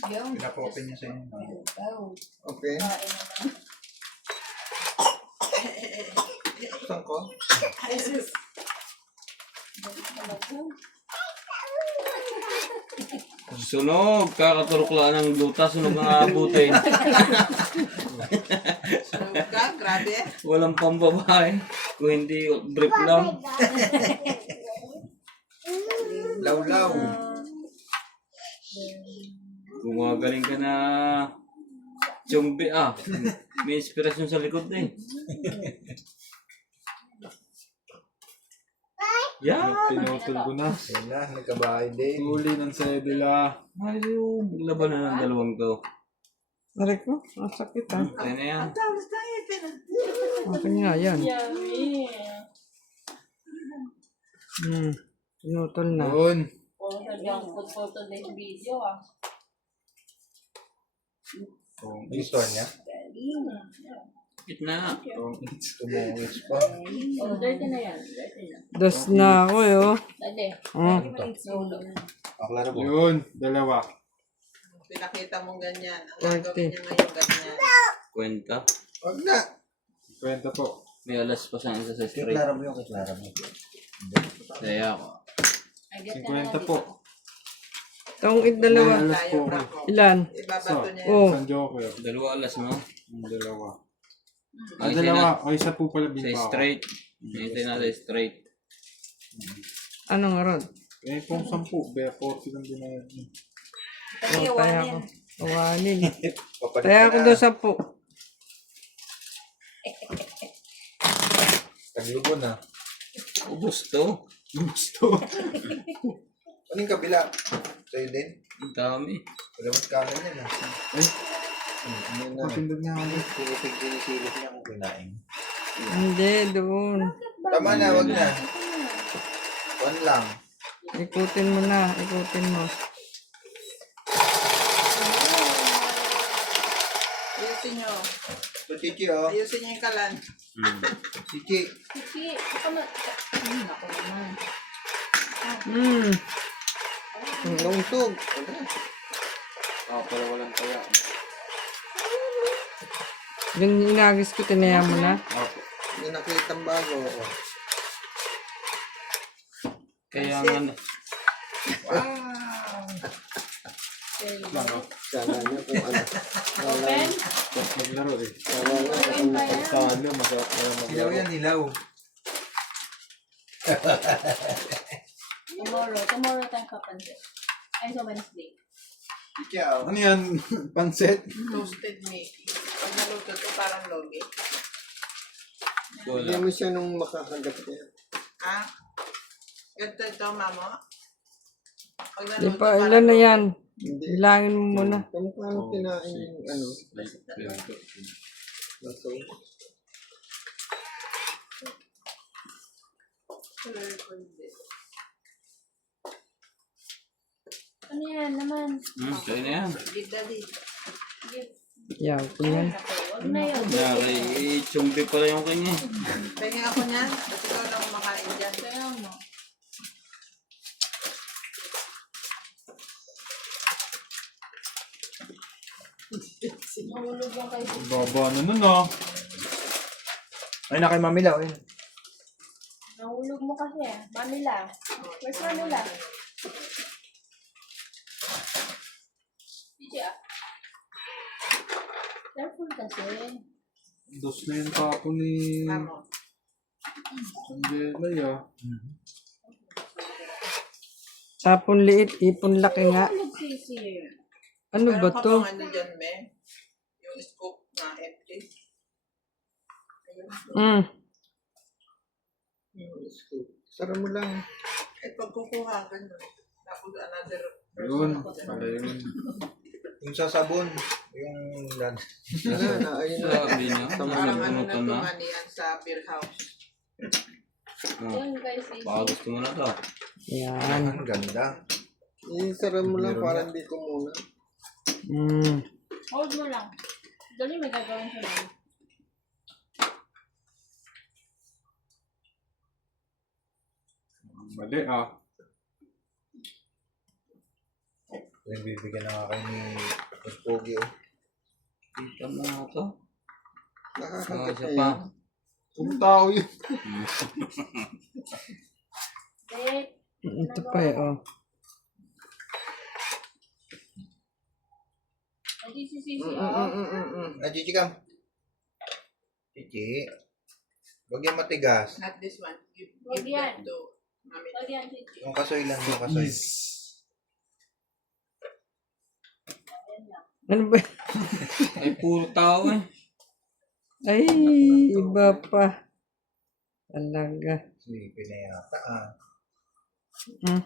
Yung Pinapopen niya sa inyo. Okay. kain naman. Saan ko? Sunog, kakaturok lang ng luta, sunog ang aabutin. Sunog ka, grabe. Walang pambabae. Kung hindi, brief lang. Law-law. Gumagaling ka na chumbi May inspirasyon sa likod eh. Yan! Pinutol ko na. Yan na, nagkabahay din. Huli ng sedula. Ayaw, maglaban na ng dalawang to. Aray ko, ang sakit ah. Kaya na yan. Okay nga yan. Yummy. Pinutol na. Yun. Oh, sadyang put for today's video Gusto niya? Gitna. Tumungits pa. Oh, dirty na yan. Dirty na. Dos na ako eh oh. Dali. Aklara po. Yun. Dalawa. Pinakita mong ganyan. Ang 30. gagawin niya ngayon ganyan. Kwenta. Wag na. Kwenta po. May alas pa siyang isa sa Kay straight. Clara mo yung kay Clara mo. Kaya ako. I get ka na 50 po. Tongit dalawa. Alas Tayo, po. Brako. Ilan? Ibabato niya. Oh. Isang joker. Dalawa alas mo. Dalawa. Isa Dalawa. O isa po pala Sa bimba ako. straight. Isa na sa straight. Anong aron? Eh, kung 10, 40 lang binayad niya. Oh, taya ko. Awanin. Papalit Taya ka ko na. doon 10. Taglubo na. Ubus to. Gusto. Ano yung kabila? Sa'yo din? Ang dami. Palamat kanan yan Ay, Hindi na. patindog niya ako. Pinisilip niya kung kinain. Hindi, doon. Tama na, wag na. One lang. Ikutin mo na. Ikutin mo. Ayusin niyo. So, Chichi, oh. Ayusin niyo yung kalan. Chichi. Kiki, ako na. Ako naman. Ang laungsog. Pala walang taya. Yung inagis ko, tinaya mo na. Opo. Hindi nakita ang bago. Oh. Kaya nga na. Sana niya kung ano. Open. Tapos maglaro eh. Sana nga Open kung pa yan. Talo, masarap na yung Hilaw maglaro. yan, hilaw. Tomorrow tayo kapansin. Ay, sa Wednesday. Chichi, oh. Ano yan? Pansit? Toasted Mickey. Pag naluto ito, parang logi. Hindi Wala. mo siya nung makakagat niya. Ha? Ganito ito, mamo. Pag Di naluto, pa, parang ilan na logi. yan? Hindi. Bilangin mo muna. Kung paano kinain yung ano. Laso. Ano yan naman? Kaya na yan. Give daddy. Yaw ko yan. Huwag na yun. Nari, chumbi pala yung kanya. Pahinga ako niyan. Kasi ikaw lang kumakain dyan. Kaya mo. Mahulog lang kayo. Baba na nun ah. Ay, na kay Mamilaw. Eh. Nahulog mo kasi. Manila. Where's Manila? Gigi Careful kasi. Dos na yung tapo ni Mamo. Angela ah. Tapon liit, ipon laki nga. Hulog sisi. Ano ba Meron ka to? bang ano dyan, me? Yung scoop na empty. Sara mo lang. Eh, pag kukuha, ganun. Tapos another Yun. person. Pala yun. Yung sasabon. Yung lan. na, ayun na. Sabi niya. Parang ano na Nagunutan na. tumani yan sa beer house. Yan guys, sisi. Baka gusto mo na to. Yan. Ang ganda. Sara mo lang para hindi ko muna. Hold mo lang. Dali, may gagawin siya lang. Mali ah. Nagbibigyan na nga kayo ni Mas Pogi. Oh. Kita mo na to. Nakakagat Isa na pa. yan. Kung tao yun. Eh, Ito pa eh, oh. hindi si Sisi, oh. Chichi ka. Chichi. Huwag yung matigas. Not this one. Wag yan. To Mami. Wag yan, Sisi. Yung kasoy lang, yung kasoy. Ano ba? Ay, puro tao eh. Ay, iba pa. Talaga. Sleepy na yata ah. Hmm.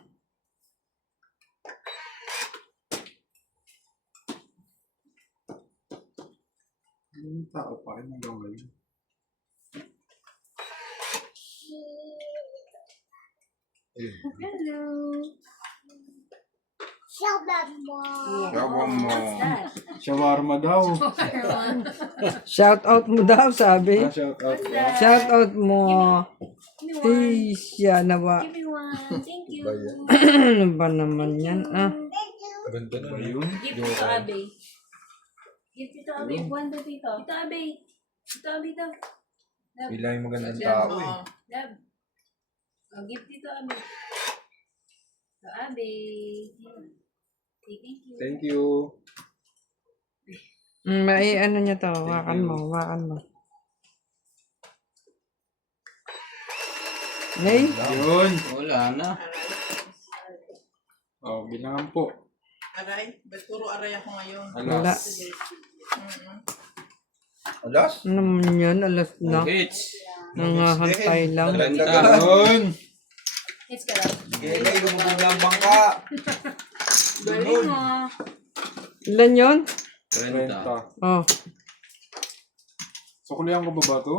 Yung tao pa rin hanggang ngayon. Hello. Gawa mo. Shawarma daw. Shout out mo daw, sabi. Shout out. Shout out mo. Ay, siya na ba? Give me one. Thank you. Ano ba naman yan? Ah. Ganda na yun. Give Tito Abe. Give Tito Abe. One to Tito. Tito Abe. Tito Abe daw. Love. Bila yung magandang Yan, tao eh. oh. Love. Oh, give Tito Abe. Tito Abe. Say thank you. Thank you. May ano niya to. Wakan mo, wakan mo. Hey? Yun. Wala na. Oh, bilangan po. Aray, ba't puro aray ako ngayon? Wala. Alas? Ano naman yun? Alas na. Hits. Nangahantay lang. Yun. It's ka lang. Gilay, lumubog lang bangka. Galing mo. Ilan yun? 30. 30. Oh. Sukulihan ko ba ba to?